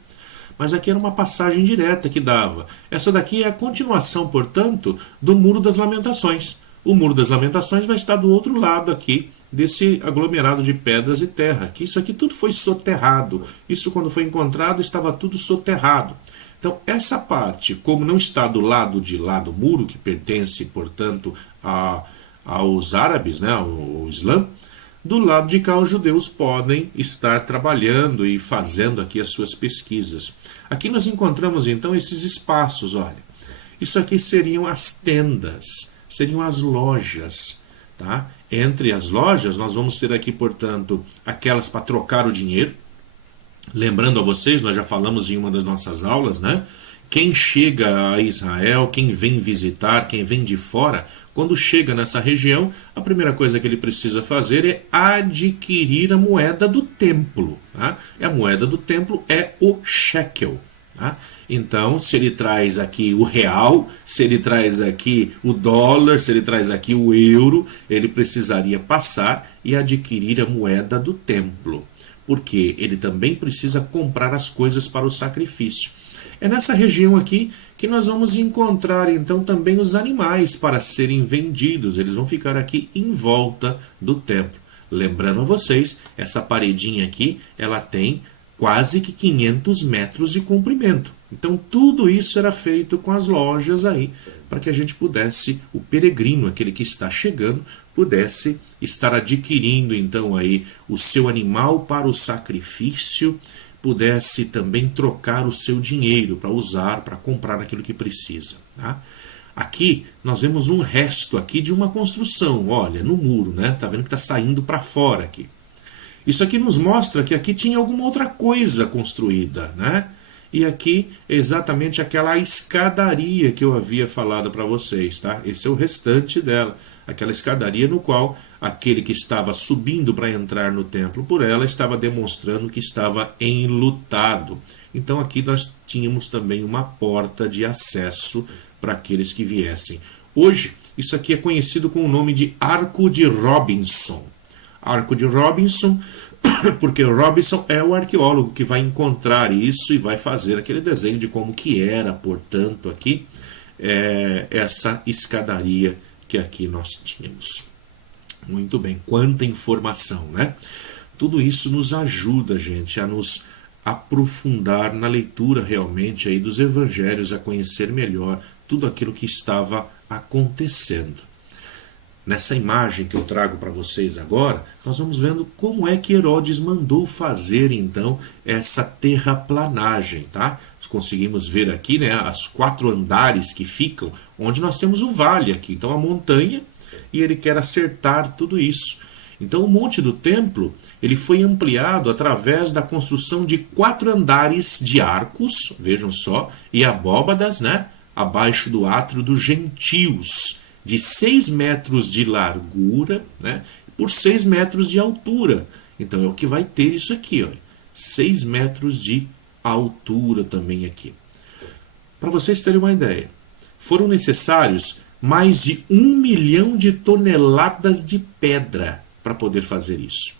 mas aqui era uma passagem direta que dava. Essa daqui é a continuação, portanto, do Muro das Lamentações. O Muro das Lamentações vai estar do outro lado aqui, desse aglomerado de pedras e terra. Que isso aqui tudo foi soterrado. Isso, quando foi encontrado, estava tudo soterrado. Então, essa parte, como não está do lado de lá do muro, que pertence, portanto, aos árabes, né, ao Islã, do lado de cá os judeus podem estar trabalhando e fazendo aqui as suas pesquisas. Aqui nós encontramos, então, esses espaços, olha. Isso aqui seriam as tendas, seriam as lojas, tá? Entre as lojas, nós vamos ter aqui, portanto, aquelas para trocar o dinheiro. Lembrando a vocês, nós já falamos em uma das nossas aulas, né? Quem chega a Israel, quem vem visitar, quem vem de fora, quando chega nessa região, a primeira coisa que ele precisa fazer é adquirir a moeda do templo. Tá? E a moeda do templo é o shekel. Tá? Então, se ele traz aqui o real, se ele traz aqui o dólar, se ele traz aqui o euro, ele precisaria passar e adquirir a moeda do templo. Porque ele também precisa comprar as coisas para o sacrifício. É nessa região aqui que nós vamos encontrar então também os animais para serem vendidos. Eles vão ficar aqui em volta do templo. Lembrando a vocês, essa paredinha aqui, ela tem quase que 500 metros de comprimento. Então tudo isso era feito com as lojas aí, para que a gente pudesse, o peregrino, aquele que está chegando, pudesse estar adquirindo então aí o seu animal para o sacrifício, pudesse também trocar o seu dinheiro para usar, para comprar aquilo que precisa. Tá? Aqui nós vemos um resto aqui de uma construção, olha, no muro, né? Está vendo que está saindo para fora aqui. Isso aqui nos mostra que aqui tinha alguma outra coisa construída, né? E aqui é exatamente aquela escadaria que eu havia falado para vocês, tá? Esse é o restante dela, aquela escadaria no qual aquele que estava subindo para entrar no templo por ela estava demonstrando que estava enlutado. Então aqui nós tínhamos também uma porta de acesso para aqueles que viessem. Hoje, isso aqui é conhecido com o nome de Arco de Robinson. Arco de Robinson, porque Robinson é o arqueólogo que vai encontrar isso e vai fazer aquele desenho de como que era, portanto, aqui, essa escadaria que aqui nós tínhamos. Muito bem, quanta informação, né? Tudo isso nos ajuda, gente, a nos aprofundar na leitura realmente aí dos evangelhos, a conhecer melhor tudo aquilo que estava acontecendo. Nessa imagem que eu trago para vocês agora, nós vamos vendo como é que Herodes mandou fazer então essa terraplanagem, tá? Nós conseguimos ver aqui, né, as 4 andares que ficam, onde nós temos o vale aqui, então a montanha, e ele quer acertar tudo isso. Então o monte do templo, ele foi ampliado através da construção de 4 andares de arcos, vejam só, e abóbadas, né, abaixo do átrio dos gentios, de 6 metros de largura, né, por 6 metros de altura. Então é o que vai ter isso aqui, olha, 6 metros de altura também aqui. Para vocês terem uma ideia, foram necessários mais de 1 milhão de toneladas de pedra para poder fazer isso.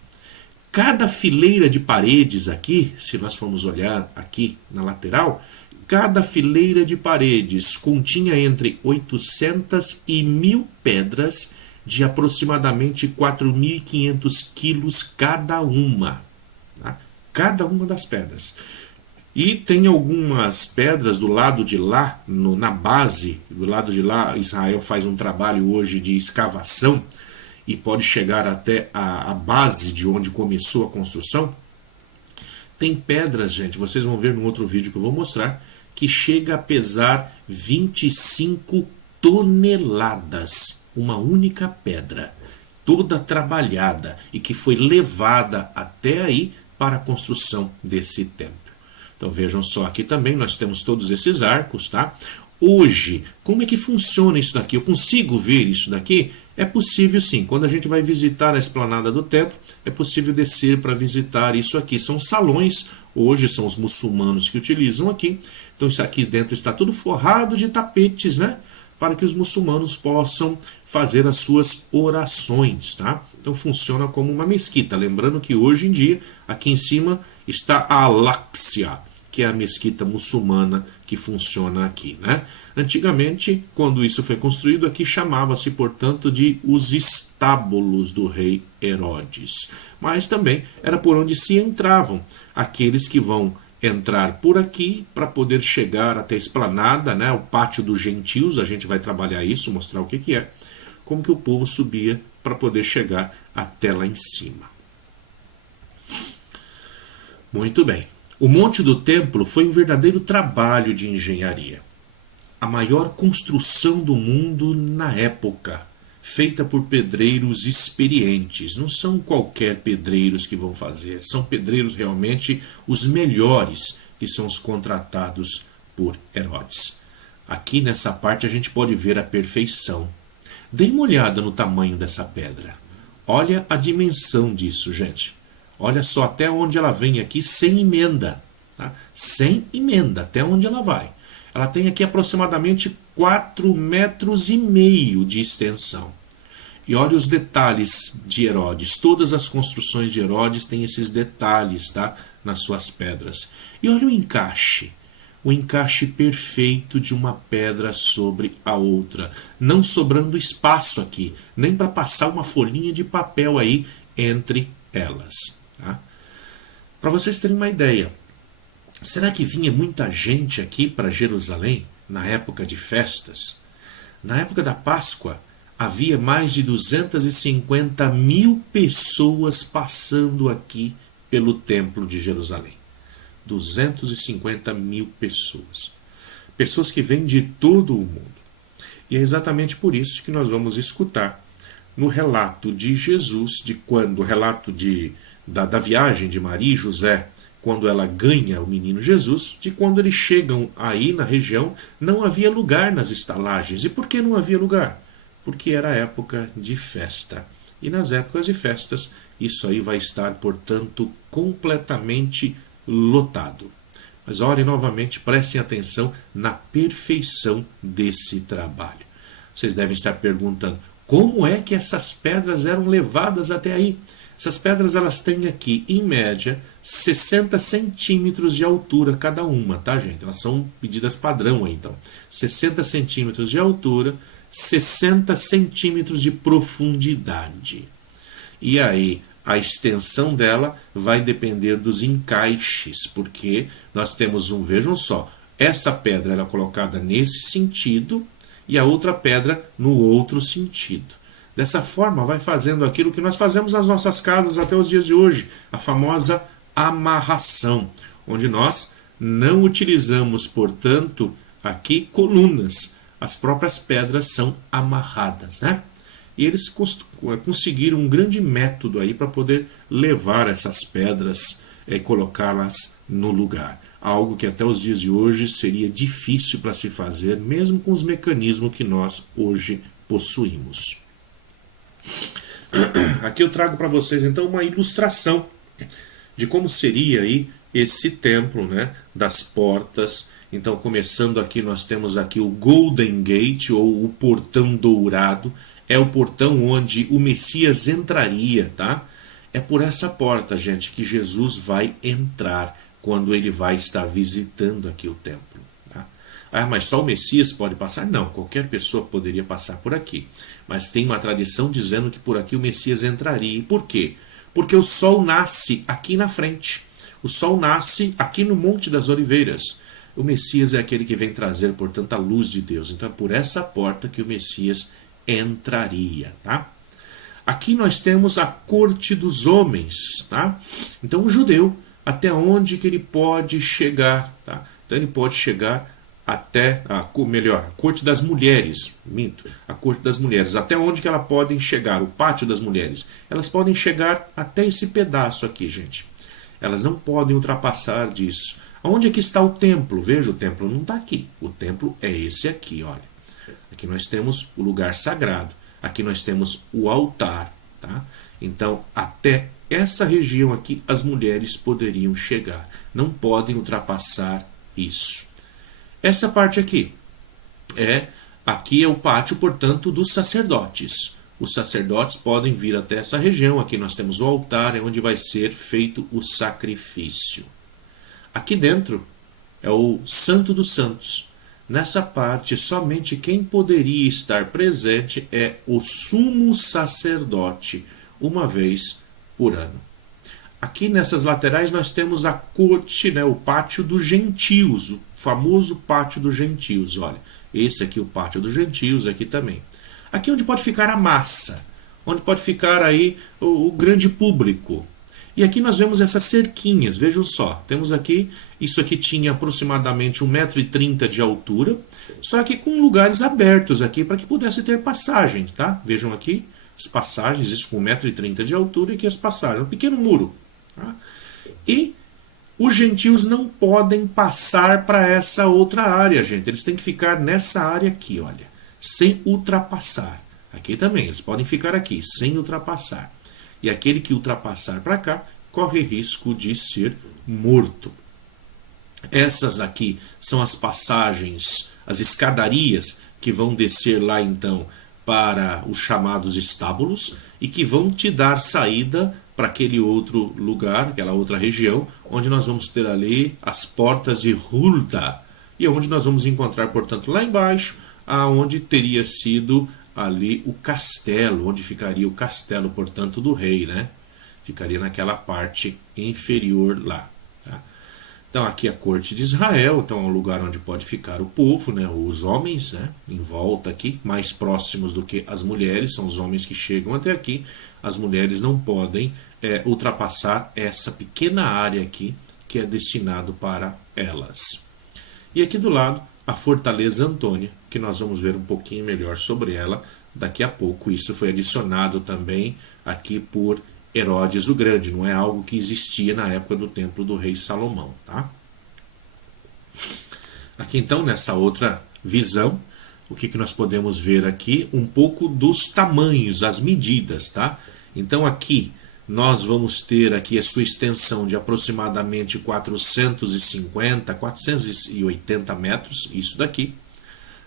Cada fileira de paredes aqui, se nós formos olhar aqui na lateral, cada fileira de paredes continha entre 800 e 1.000 pedras de aproximadamente 4.500 quilos cada uma. Tá? Cada uma das pedras. E tem algumas pedras do lado de lá, na base, do lado de lá, Israel faz um trabalho hoje de escavação e pode chegar até a base de onde começou a construção. Tem pedras, gente, vocês vão ver no outro vídeo que eu vou mostrar, que chega a pesar 25 toneladas, uma única pedra, toda trabalhada e que foi levada até aí para a construção desse templo. Então vejam só, aqui também nós temos todos esses arcos, tá? Hoje, como é que funciona isso daqui? Eu consigo ver isso daqui? É possível sim, quando a gente vai visitar a esplanada do templo, é possível descer para visitar isso aqui. São salões, hoje são os muçulmanos que utilizam aqui. Então isso aqui dentro está tudo forrado de tapetes, né? Para que os muçulmanos possam fazer as suas orações, tá? Então funciona como uma mesquita. Lembrando que hoje em dia, aqui em cima está a Al-Aqsa, que é a mesquita muçulmana que funciona aqui, né? Antigamente, quando isso foi construído aqui, chamava-se, portanto, de os estábulos do rei Herodes. Mas também era por onde se entravam aqueles que vão entrar por aqui para poder chegar até a esplanada, né? O pátio dos gentios. A gente vai trabalhar isso, mostrar o que é, como que o povo subia para poder chegar até lá em cima. Muito bem. O Monte do Templo foi um verdadeiro trabalho de engenharia. A maior construção do mundo na época, feita por pedreiros experientes. Não são qualquer pedreiros que vão fazer, são pedreiros realmente os melhores, que são os contratados por Herodes. Aqui nessa parte a gente pode ver a perfeição. Dê uma olhada no tamanho dessa pedra. Olha a dimensão disso, gente. Olha só até onde ela vem aqui sem emenda. Tá? Sem emenda, até onde ela vai. Ela tem aqui aproximadamente 4,5 metros de extensão. E olha os detalhes de Herodes. Todas as construções de Herodes têm esses detalhes, tá? Nas suas pedras. E olha o encaixe. O encaixe perfeito de uma pedra sobre a outra. Não sobrando espaço aqui. Nem para passar uma folhinha de papel aí entre elas. Tá? Para vocês terem uma ideia, será que vinha muita gente aqui para Jerusalém na época de festas? Na época da Páscoa, havia mais de 250 mil pessoas passando aqui pelo Templo de Jerusalém. 250 mil pessoas. Pessoas que vêm de todo o mundo. E é exatamente por isso que nós vamos escutar no relato de Jesus, o relato da viagem de Maria e José, quando ela ganha o menino Jesus, de quando eles chegam aí na região, não havia lugar nas estalagens. E por que não havia lugar? Porque era época de festa. E nas épocas de festas, isso aí vai estar, portanto, completamente lotado. Mas olhem novamente, prestem atenção na perfeição desse trabalho. Vocês devem estar perguntando, como é que essas pedras eram levadas até aí? Essas pedras elas têm aqui, em média, 60 centímetros de altura cada uma, tá, gente? Elas são medidas padrão aí, então. 60 centímetros de altura, 60 centímetros de profundidade. E aí, a extensão dela vai depender dos encaixes, porque nós temos vejam só, essa pedra era colocada nesse sentido e a outra pedra no outro sentido. Dessa forma, vai fazendo aquilo que nós fazemos nas nossas casas até os dias de hoje, a famosa amarração, onde nós não utilizamos, portanto, aqui colunas. As próprias pedras são amarradas, né? E eles conseguiram um grande método aí para poder levar essas pedras e colocá-las no lugar. Algo que até os dias de hoje seria difícil para se fazer, mesmo com os mecanismos que nós hoje possuímos. Aqui eu trago para vocês então uma ilustração de como seria aí esse templo, né, das portas. Então, começando aqui, nós temos aqui o Golden Gate, ou o portão dourado. É o portão onde o Messias entraria, tá? É por essa porta, gente, que Jesus vai entrar quando ele vai estar visitando aqui o templo. Tá? Ah, mas só o Messias pode passar? Não, qualquer pessoa poderia passar por aqui. Mas tem uma tradição dizendo que por aqui o Messias entraria. E por quê? Porque o sol nasce aqui na frente. O sol nasce aqui no Monte das Oliveiras. O Messias é aquele que vem trazer, portanto, a luz de Deus. Então é por essa porta que o Messias entraria, tá? Aqui nós temos a corte dos homens, tá? Então o judeu, até onde que ele pode chegar, tá? Então ele pode chegar até, a corte das mulheres, a corte das mulheres, até onde que elas podem chegar, o pátio das mulheres. Elas podem chegar até esse pedaço aqui, gente. Elas não podem ultrapassar disso. Onde é que está o templo? Veja, o templo não está aqui. O templo é esse aqui, olha. Aqui nós temos o lugar sagrado. Aqui nós temos o altar, tá? Então, até essa região aqui, as mulheres poderiam chegar. Não podem ultrapassar isso. Essa parte aqui aqui é o pátio, portanto, dos sacerdotes. Os sacerdotes podem vir até essa região. Aqui nós temos o altar, é onde vai ser feito o sacrifício. Aqui dentro é o Santo dos Santos. Nessa parte, somente quem poderia estar presente é o sumo sacerdote, uma vez por ano. Aqui nessas laterais nós temos a corte, né, o pátio dos gentios, o famoso pátio dos gentios. Olha, esse aqui é o pátio dos gentios, aqui também. Aqui é onde pode ficar a massa, onde pode ficar aí o grande público. E aqui nós vemos essas cerquinhas, vejam só, temos aqui, isso aqui tinha aproximadamente 1,30 m de altura, só que com lugares abertos aqui para que pudesse ter passagem, tá? Vejam aqui as passagens, isso com 1,30 m de altura e aqui as passagens, um pequeno muro. Tá? E os gentios não podem passar para essa outra área, gente, eles têm que ficar nessa área aqui, olha, sem ultrapassar. Aqui também, eles podem ficar aqui, sem ultrapassar. E aquele que ultrapassar para cá corre risco de ser morto. Essas aqui são as passagens, as escadarias que vão descer lá então para os chamados estábulos e que vão te dar saída para aquele outro lugar, aquela outra região, onde nós vamos ter ali as portas de Hulda. E onde nós vamos encontrar, portanto, lá embaixo, aonde teria sido ali o castelo, onde ficaria o castelo, portanto, do rei, né? Ficaria naquela parte inferior lá. Tá? Então aqui a corte de Israel, então é um lugar onde pode ficar o povo, né? Os homens, né? Em volta aqui, mais próximos do que as mulheres, são os homens que chegam até aqui. As mulheres não podem ultrapassar essa pequena área aqui, que é destinado para elas. E aqui do lado, a Fortaleza Antônia, que nós vamos ver um pouquinho melhor sobre ela daqui a pouco. Isso foi adicionado também aqui por Herodes o Grande, não é algo que existia na época do templo do rei Salomão. Tá? Aqui então, nessa outra visão, o que nós podemos ver aqui? Um pouco dos tamanhos, as medidas. Tá? Então aqui nós vamos ter aqui a sua extensão de aproximadamente 450, 480 metros, isso daqui.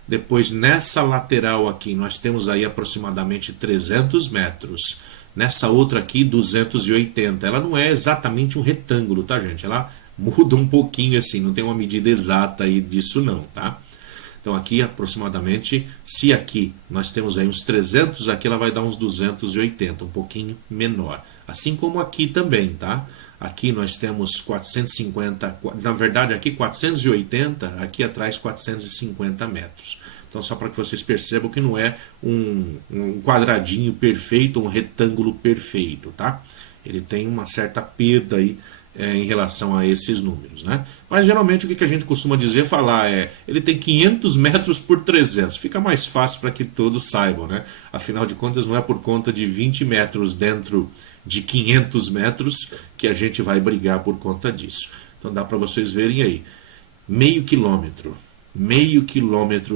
Depois nessa lateral aqui nós temos aí aproximadamente 300 metros. Nessa outra aqui 280. Ela não é exatamente um retângulo, tá, gente? Ela muda um pouquinho assim, não tem uma medida exata aí disso não, tá? Então aqui aproximadamente, se aqui nós temos aí uns 300, aqui ela vai dar uns 280, um pouquinho menor. Assim como aqui também, tá? Aqui nós temos 450, na verdade aqui 480, aqui atrás 450 metros. Então só para que vocês percebam que não é um quadradinho perfeito, um retângulo perfeito, tá? Ele tem uma certa perda aí em relação a esses números, né? Mas geralmente o que a gente costuma dizer, falar ele tem 500 metros por 300, fica mais fácil para que todos saibam, né? Afinal de contas não é por conta de 20 metros dentro de 500 metros que a gente vai brigar por conta disso. Então dá para vocês verem aí, meio quilômetro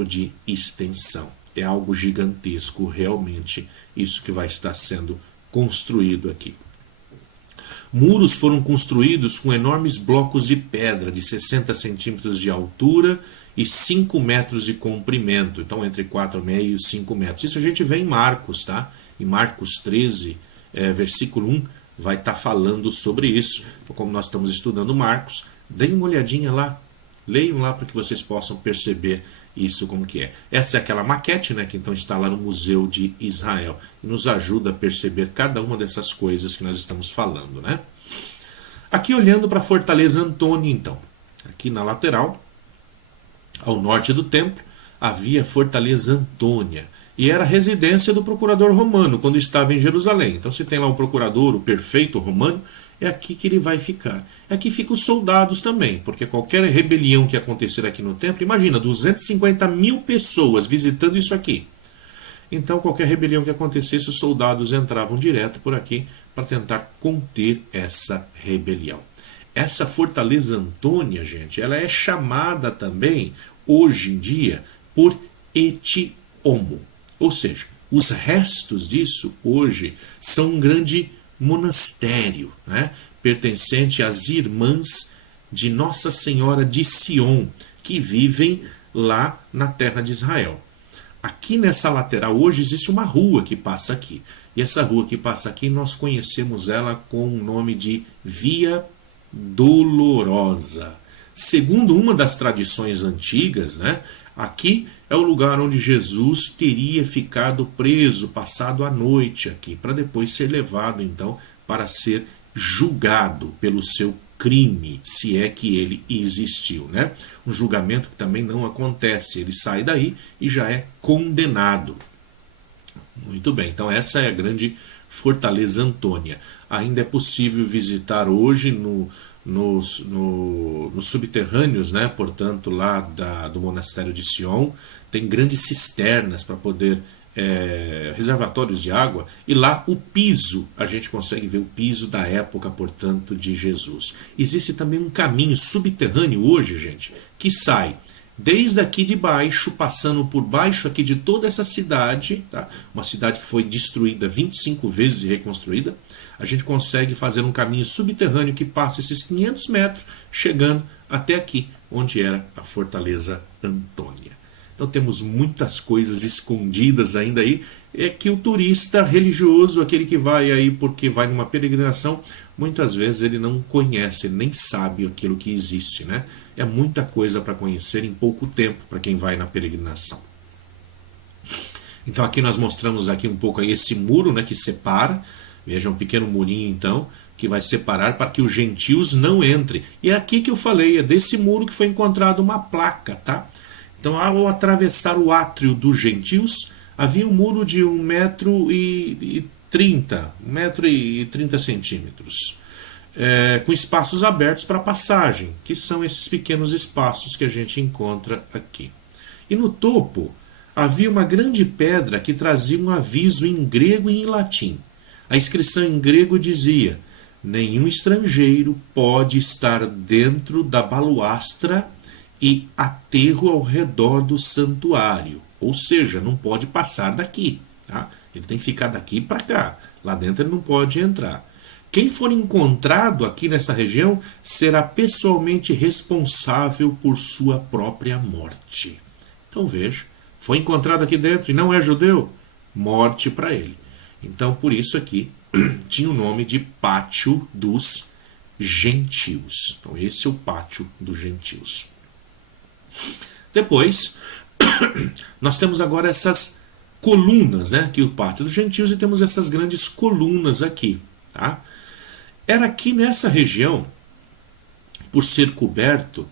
de extensão, é algo gigantesco realmente, isso que vai estar sendo construído aqui. Muros foram construídos com enormes blocos de pedra de 60 centímetros de altura e 5 metros de comprimento. Então, entre 4,5 e 5 metros. Isso a gente vê em Marcos, tá? Em Marcos 13, versículo 1, vai estar falando sobre isso. Então, como nós estamos estudando Marcos, deem uma olhadinha lá. Leiam lá para que vocês possam perceber isso como que é. Essa é aquela maquete, né, que então está lá no Museu de Israel e nos ajuda a perceber cada uma dessas coisas que nós estamos falando, né? Aqui olhando para a Fortaleza Antônia, então, aqui na lateral, ao norte do templo, havia a Fortaleza Antônia e era a residência do procurador romano quando estava em Jerusalém. Então se tem lá um procurador, o prefeito romano, é aqui que ele vai ficar. Aqui ficam os soldados também, porque qualquer rebelião que acontecer aqui no templo, imagina, 250 mil pessoas visitando isso aqui. Então qualquer rebelião que acontecesse, os soldados entravam direto por aqui para tentar conter essa rebelião. Essa Fortaleza Antônia, gente, ela é chamada também, hoje em dia, por Eti-Omo. Ou seja, os restos disso hoje são um grande monastério, né, pertencente às irmãs de Nossa Senhora de Sion, que vivem lá na terra de Israel. Aqui nessa lateral hoje existe uma rua que passa aqui. E essa rua que passa aqui nós conhecemos ela com o nome de Via Dolorosa. Segundo uma das tradições antigas, né, aqui é o lugar onde Jesus teria ficado preso, passado a noite aqui, para depois ser levado então para ser julgado pelo seu crime, se é que ele existiu, né? Um julgamento que também não acontece, ele sai daí e já é condenado. Muito bem, então essa é a grande Fortaleza Antônia. Ainda é possível visitar hoje nos subterrâneos, né? Portanto, lá do monastério de Sion, tem grandes cisternas para poder reservatórios de água, e lá o piso, a gente consegue ver o piso da época, portanto, de Jesus. Existe também um caminho subterrâneo hoje, gente, que sai desde aqui de baixo, passando por baixo aqui de toda essa cidade, tá? Uma cidade que foi destruída 25 vezes e reconstruída. A gente consegue fazer um caminho subterrâneo que passa esses 500 metros, chegando até aqui, onde era a Fortaleza Antônia. Então temos muitas coisas escondidas ainda aí, é que o turista religioso, aquele que vai aí porque vai numa peregrinação, muitas vezes ele não conhece, ele nem sabe aquilo que existe, né? É muita coisa para conhecer em pouco tempo para quem vai na peregrinação. Então aqui nós mostramos aqui um pouco aí esse muro, né, que separa. Veja, um pequeno murinho então, que vai separar para que os gentios não entrem. E é aqui que eu falei, é desse muro que foi encontrada uma placa, tá? Então, ao atravessar o átrio dos gentios, havia um muro de 1,30 m, com espaços abertos para passagem, que são esses pequenos espaços que a gente encontra aqui. E no topo, havia uma grande pedra que trazia um aviso em grego e em latim. A inscrição em grego dizia: nenhum estrangeiro pode estar dentro da baluastra e aterro ao redor do santuário. Ou seja, não pode passar daqui. Tá? Ele tem que ficar daqui para cá. Lá dentro ele não pode entrar. Quem for encontrado aqui nessa região será pessoalmente responsável por sua própria morte. Então veja, foi encontrado aqui dentro e não é judeu? Morte para ele. Então por isso aqui tinha o nome de Pátio dos Gentios. Então esse é o Pátio dos Gentios. Depois, nós temos agora essas colunas, né? Aqui o Pátio dos Gentios, e temos essas grandes colunas aqui. Tá? Era aqui nessa região, por ser coberto,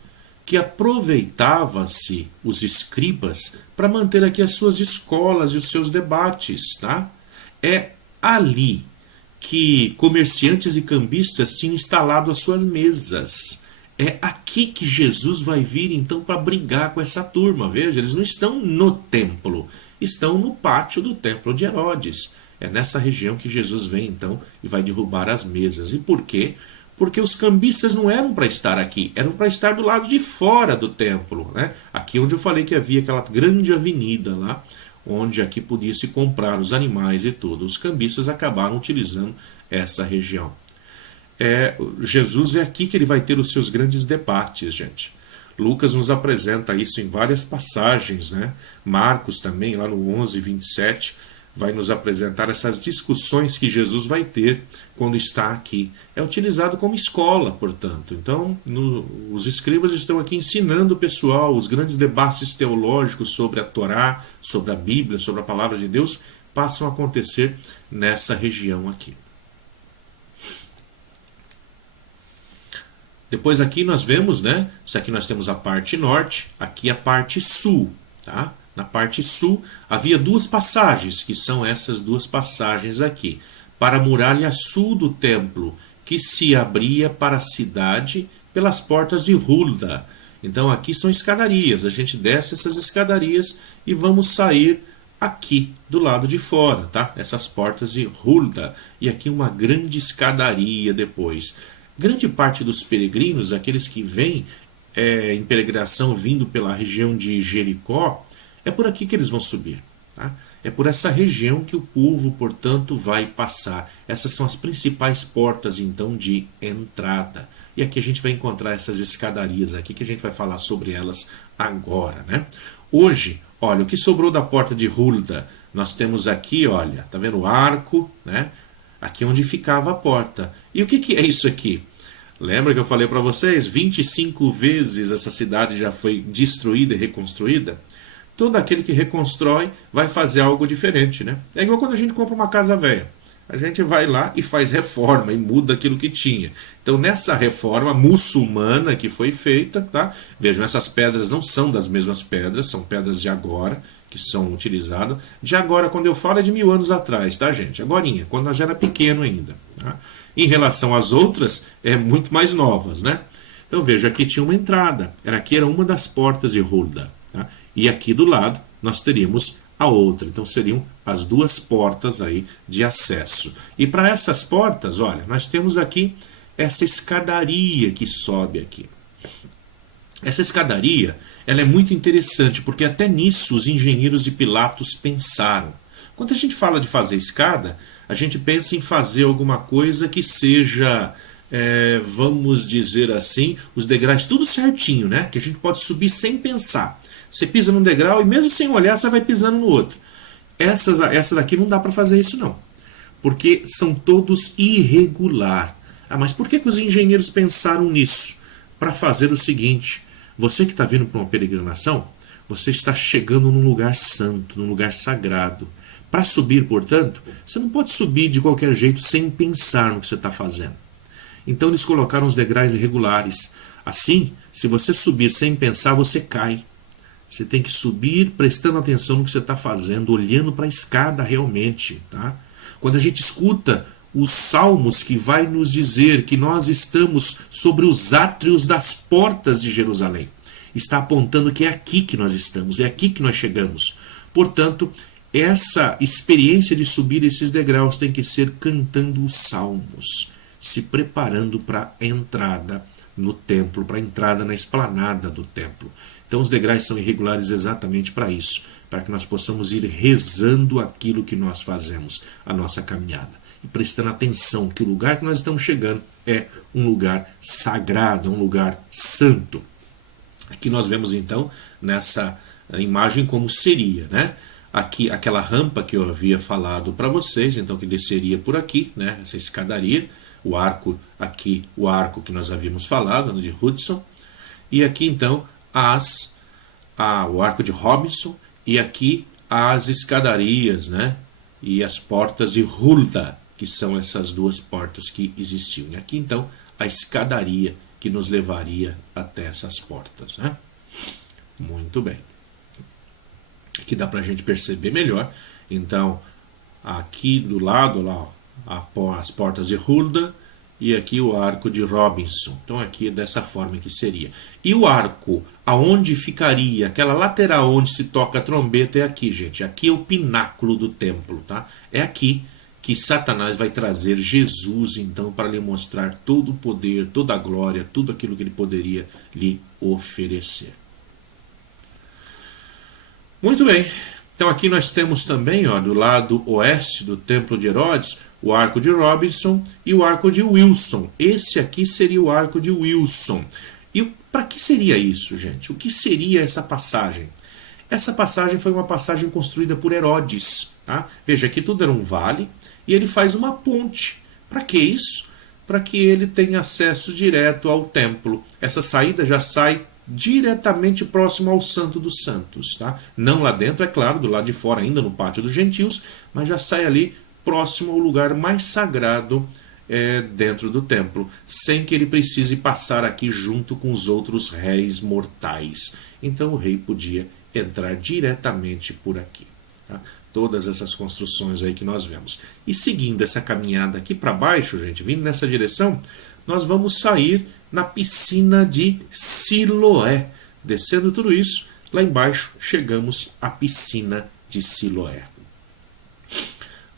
que aproveitava-se os escribas para manter aqui as suas escolas e os seus debates. Tá? É ali que comerciantes e cambistas tinham instalado as suas mesas. É aqui que Jesus vai vir então para brigar com essa turma. Veja, eles não estão no templo, estão no pátio do templo de Herodes. É nessa região que Jesus vem então e vai derrubar as mesas. E por quê? Porque os cambistas não eram para estar aqui, eram para estar do lado de fora do templo, né? Aqui onde eu falei que havia aquela grande avenida lá, onde aqui podia se comprar os animais e tudo. Os cambistas acabaram utilizando essa região. Jesus é aqui que ele vai ter os seus grandes debates, gente. Lucas nos apresenta isso em várias passagens, né? Marcos também, lá no 11:27, vai nos apresentar essas discussões que Jesus vai ter quando está aqui. É utilizado como escola, portanto. Então, os escribas estão aqui ensinando o pessoal, os grandes debates teológicos sobre a Torá, sobre a Bíblia, sobre a Palavra de Deus, passam a acontecer nessa região aqui. Depois aqui nós vemos, né? Isso aqui nós temos a parte norte, aqui a parte sul, tá? Na parte sul havia duas passagens, que são essas duas passagens aqui. Para a muralha sul do templo, que se abria para a cidade pelas portas de Hulda. Então aqui são escadarias, a gente desce essas escadarias e vamos sair aqui do lado de fora, tá? Essas portas de Hulda. E aqui uma grande escadaria depois. Grande parte dos peregrinos, aqueles que vêm em peregrinação vindo pela região de Jericó, é por aqui que eles vão subir. Tá? É por essa região que o povo, portanto, vai passar. Essas são as principais portas, então, de entrada. E aqui a gente vai encontrar essas escadarias aqui, que a gente vai falar sobre elas agora. Né? Hoje, olha, o que sobrou da porta de Hulda? Nós temos aqui, olha, tá vendo o arco, né? Aqui onde ficava a porta. E o que é isso aqui? Lembra que eu falei para vocês? 25 vezes essa cidade já foi destruída e reconstruída. Todo aquele que reconstrói vai fazer algo diferente, né? É igual quando a gente compra uma casa velha. A gente vai lá e faz reforma e muda aquilo que tinha. Então, nessa reforma muçulmana que foi feita, tá? Vejam, essas pedras não são das mesmas pedras, são pedras de agora, que são utilizadas. De agora, quando eu falo, é de 1000 anos atrás, tá, gente? Agorinha, quando nós já era pequeno ainda. Tá? Em relação às outras, é muito mais novas, né? Então, veja, aqui tinha uma entrada. Aqui era uma das portas de Hulda. Tá? E aqui do lado, nós teríamos a outra. Então seriam as duas portas aí de acesso. E para essas portas, olha, nós temos aqui essa escadaria que sobe aqui. Essa escadaria, ela é muito interessante, porque até nisso os engenheiros de Pilatos pensaram. Quando a gente fala de fazer escada, a gente pensa em fazer alguma coisa que seja, vamos dizer assim, os degraus tudo certinho, né? Que a gente pode subir sem pensar. Você pisa num degrau e mesmo sem olhar você vai pisando no outro. Essa daqui não dá para fazer isso não. Porque são todos irregular. Ah, mas por que os engenheiros pensaram nisso? Para fazer o seguinte: você que está vindo para uma peregrinação, você está chegando num lugar santo, num lugar sagrado. Para subir, portanto, você não pode subir de qualquer jeito sem pensar no que você está fazendo. Então eles colocaram os degraus irregulares. Assim, se você subir sem pensar, você cai. Você tem que subir prestando atenção no que você está fazendo, olhando para a escada realmente. Tá? Quando a gente escuta os salmos que vai nos dizer que nós estamos sobre os átrios das portas de Jerusalém, está apontando que é aqui que nós estamos, é aqui que nós chegamos. Portanto, essa experiência de subir esses degraus tem que ser cantando os salmos, se preparando para a entrada no templo, para a entrada na esplanada do templo. Então os degraus são irregulares exatamente para isso, para que nós possamos ir rezando aquilo que nós fazemos, a nossa caminhada, e prestando atenção que o lugar que nós estamos chegando é um lugar sagrado, um lugar santo. Aqui nós vemos então nessa imagem como seria, né? Aqui aquela rampa que eu havia falado para vocês, então que desceria por aqui, né? Essa escadaria, o arco aqui, o arco que nós havíamos falado, de Hudson, e aqui então o arco de Robinson, e aqui as escadarias, né? E as portas de Hulda, que são essas duas portas que existiam. E aqui então a escadaria que nos levaria até essas portas, né? Muito bem. Aqui dá para a gente perceber melhor. Então, aqui do lado, lá, as portas de Hulda, e aqui o arco de Robinson. Então aqui é dessa forma que seria. E o arco, aonde ficaria, aquela lateral onde se toca a trombeta, é aqui, gente. Aqui é o pináculo do templo, tá? É aqui que Satanás vai trazer Jesus, então, para lhe mostrar todo o poder, toda a glória, tudo aquilo que ele poderia lhe oferecer. Muito bem. Então aqui nós temos também, ó, do lado oeste do templo de Herodes, o arco de Robinson e o arco de Wilson. Esse aqui seria o arco de Wilson. E para que seria isso, gente? O que seria essa passagem? Essa passagem foi uma passagem construída por Herodes. Tá? Veja, aqui tudo era um vale e ele faz uma ponte. Para que isso? Para que ele tenha acesso direto ao templo. Essa saída já sai diretamente próximo ao Santo dos Santos. Tá? Não lá dentro, é claro, do lado de fora ainda no pátio dos gentios, mas já sai ali próximo ao lugar mais sagrado dentro do templo, sem que ele precise passar aqui junto com os outros réis mortais. Então o rei podia entrar diretamente por aqui. Tá? Todas essas construções aí que nós vemos. E seguindo essa caminhada aqui para baixo, gente, vindo nessa direção, nós vamos sair na piscina de Siloé. Descendo tudo isso, lá embaixo chegamos à piscina de Siloé.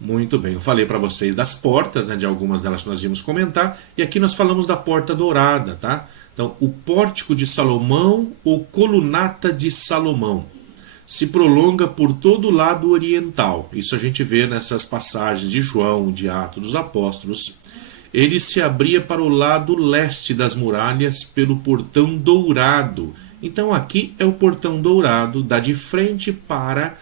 Muito bem, eu falei para vocês das portas, né, de algumas delas que nós íamos comentar, e aqui nós falamos da porta dourada, tá? Então, o pórtico de Salomão ou colunata de Salomão se prolonga por todo o lado oriental. Isso a gente vê nessas passagens de João, de Atos dos Apóstolos. Ele se abria para o lado leste das muralhas pelo portão dourado. Então aqui é o portão dourado, dá de frente para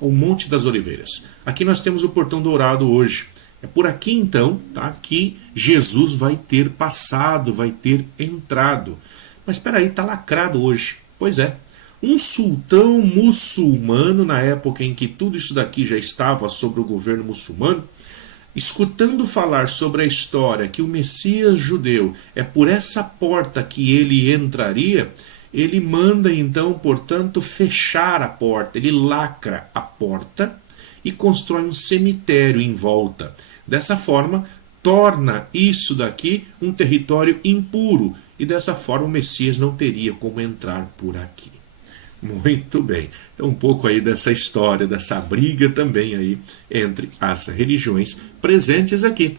o Monte das Oliveiras. Aqui nós temos o portão dourado hoje. É por aqui então, tá, que Jesus vai ter passado, vai ter entrado. Mas espera aí, está lacrado hoje. Pois é, um sultão muçulmano, na época em que tudo isso daqui já estava sobre o governo muçulmano, escutando falar sobre a história que o Messias judeu é por essa porta que ele entraria, ele manda então, portanto, fechar a porta, ele lacra a porta e constrói um cemitério em volta. Dessa forma, torna isso daqui um território impuro e dessa forma o Messias não teria como entrar por aqui. Muito bem. Então um pouco aí dessa história, dessa briga também aí entre as religiões presentes aqui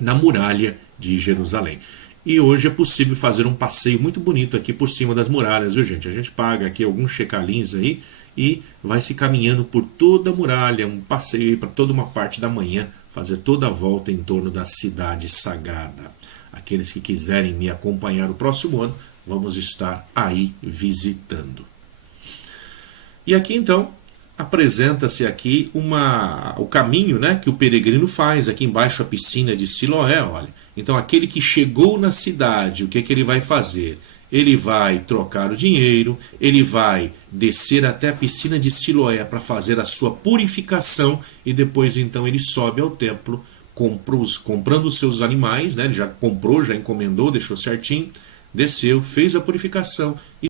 na muralha de Jerusalém. E hoje é possível fazer um passeio muito bonito aqui por cima das muralhas, viu gente? A gente paga aqui alguns checalins aí e vai se caminhando por toda a muralha, um passeio para toda uma parte da manhã, fazer toda a volta em torno da cidade sagrada. Aqueles que quiserem me acompanhar o próximo ano, vamos estar aí visitando. E aqui então apresenta-se aqui o caminho, né, que o peregrino faz, aqui embaixo a piscina de Siloé, olha. Então aquele que chegou na cidade, o que é que ele vai fazer? Ele vai trocar o dinheiro, ele vai descer até a piscina de Siloé para fazer a sua purificação e depois então ele sobe ao templo comprando os seus animais, né, ele já comprou, já encomendou, deixou certinho, desceu, fez a purificação e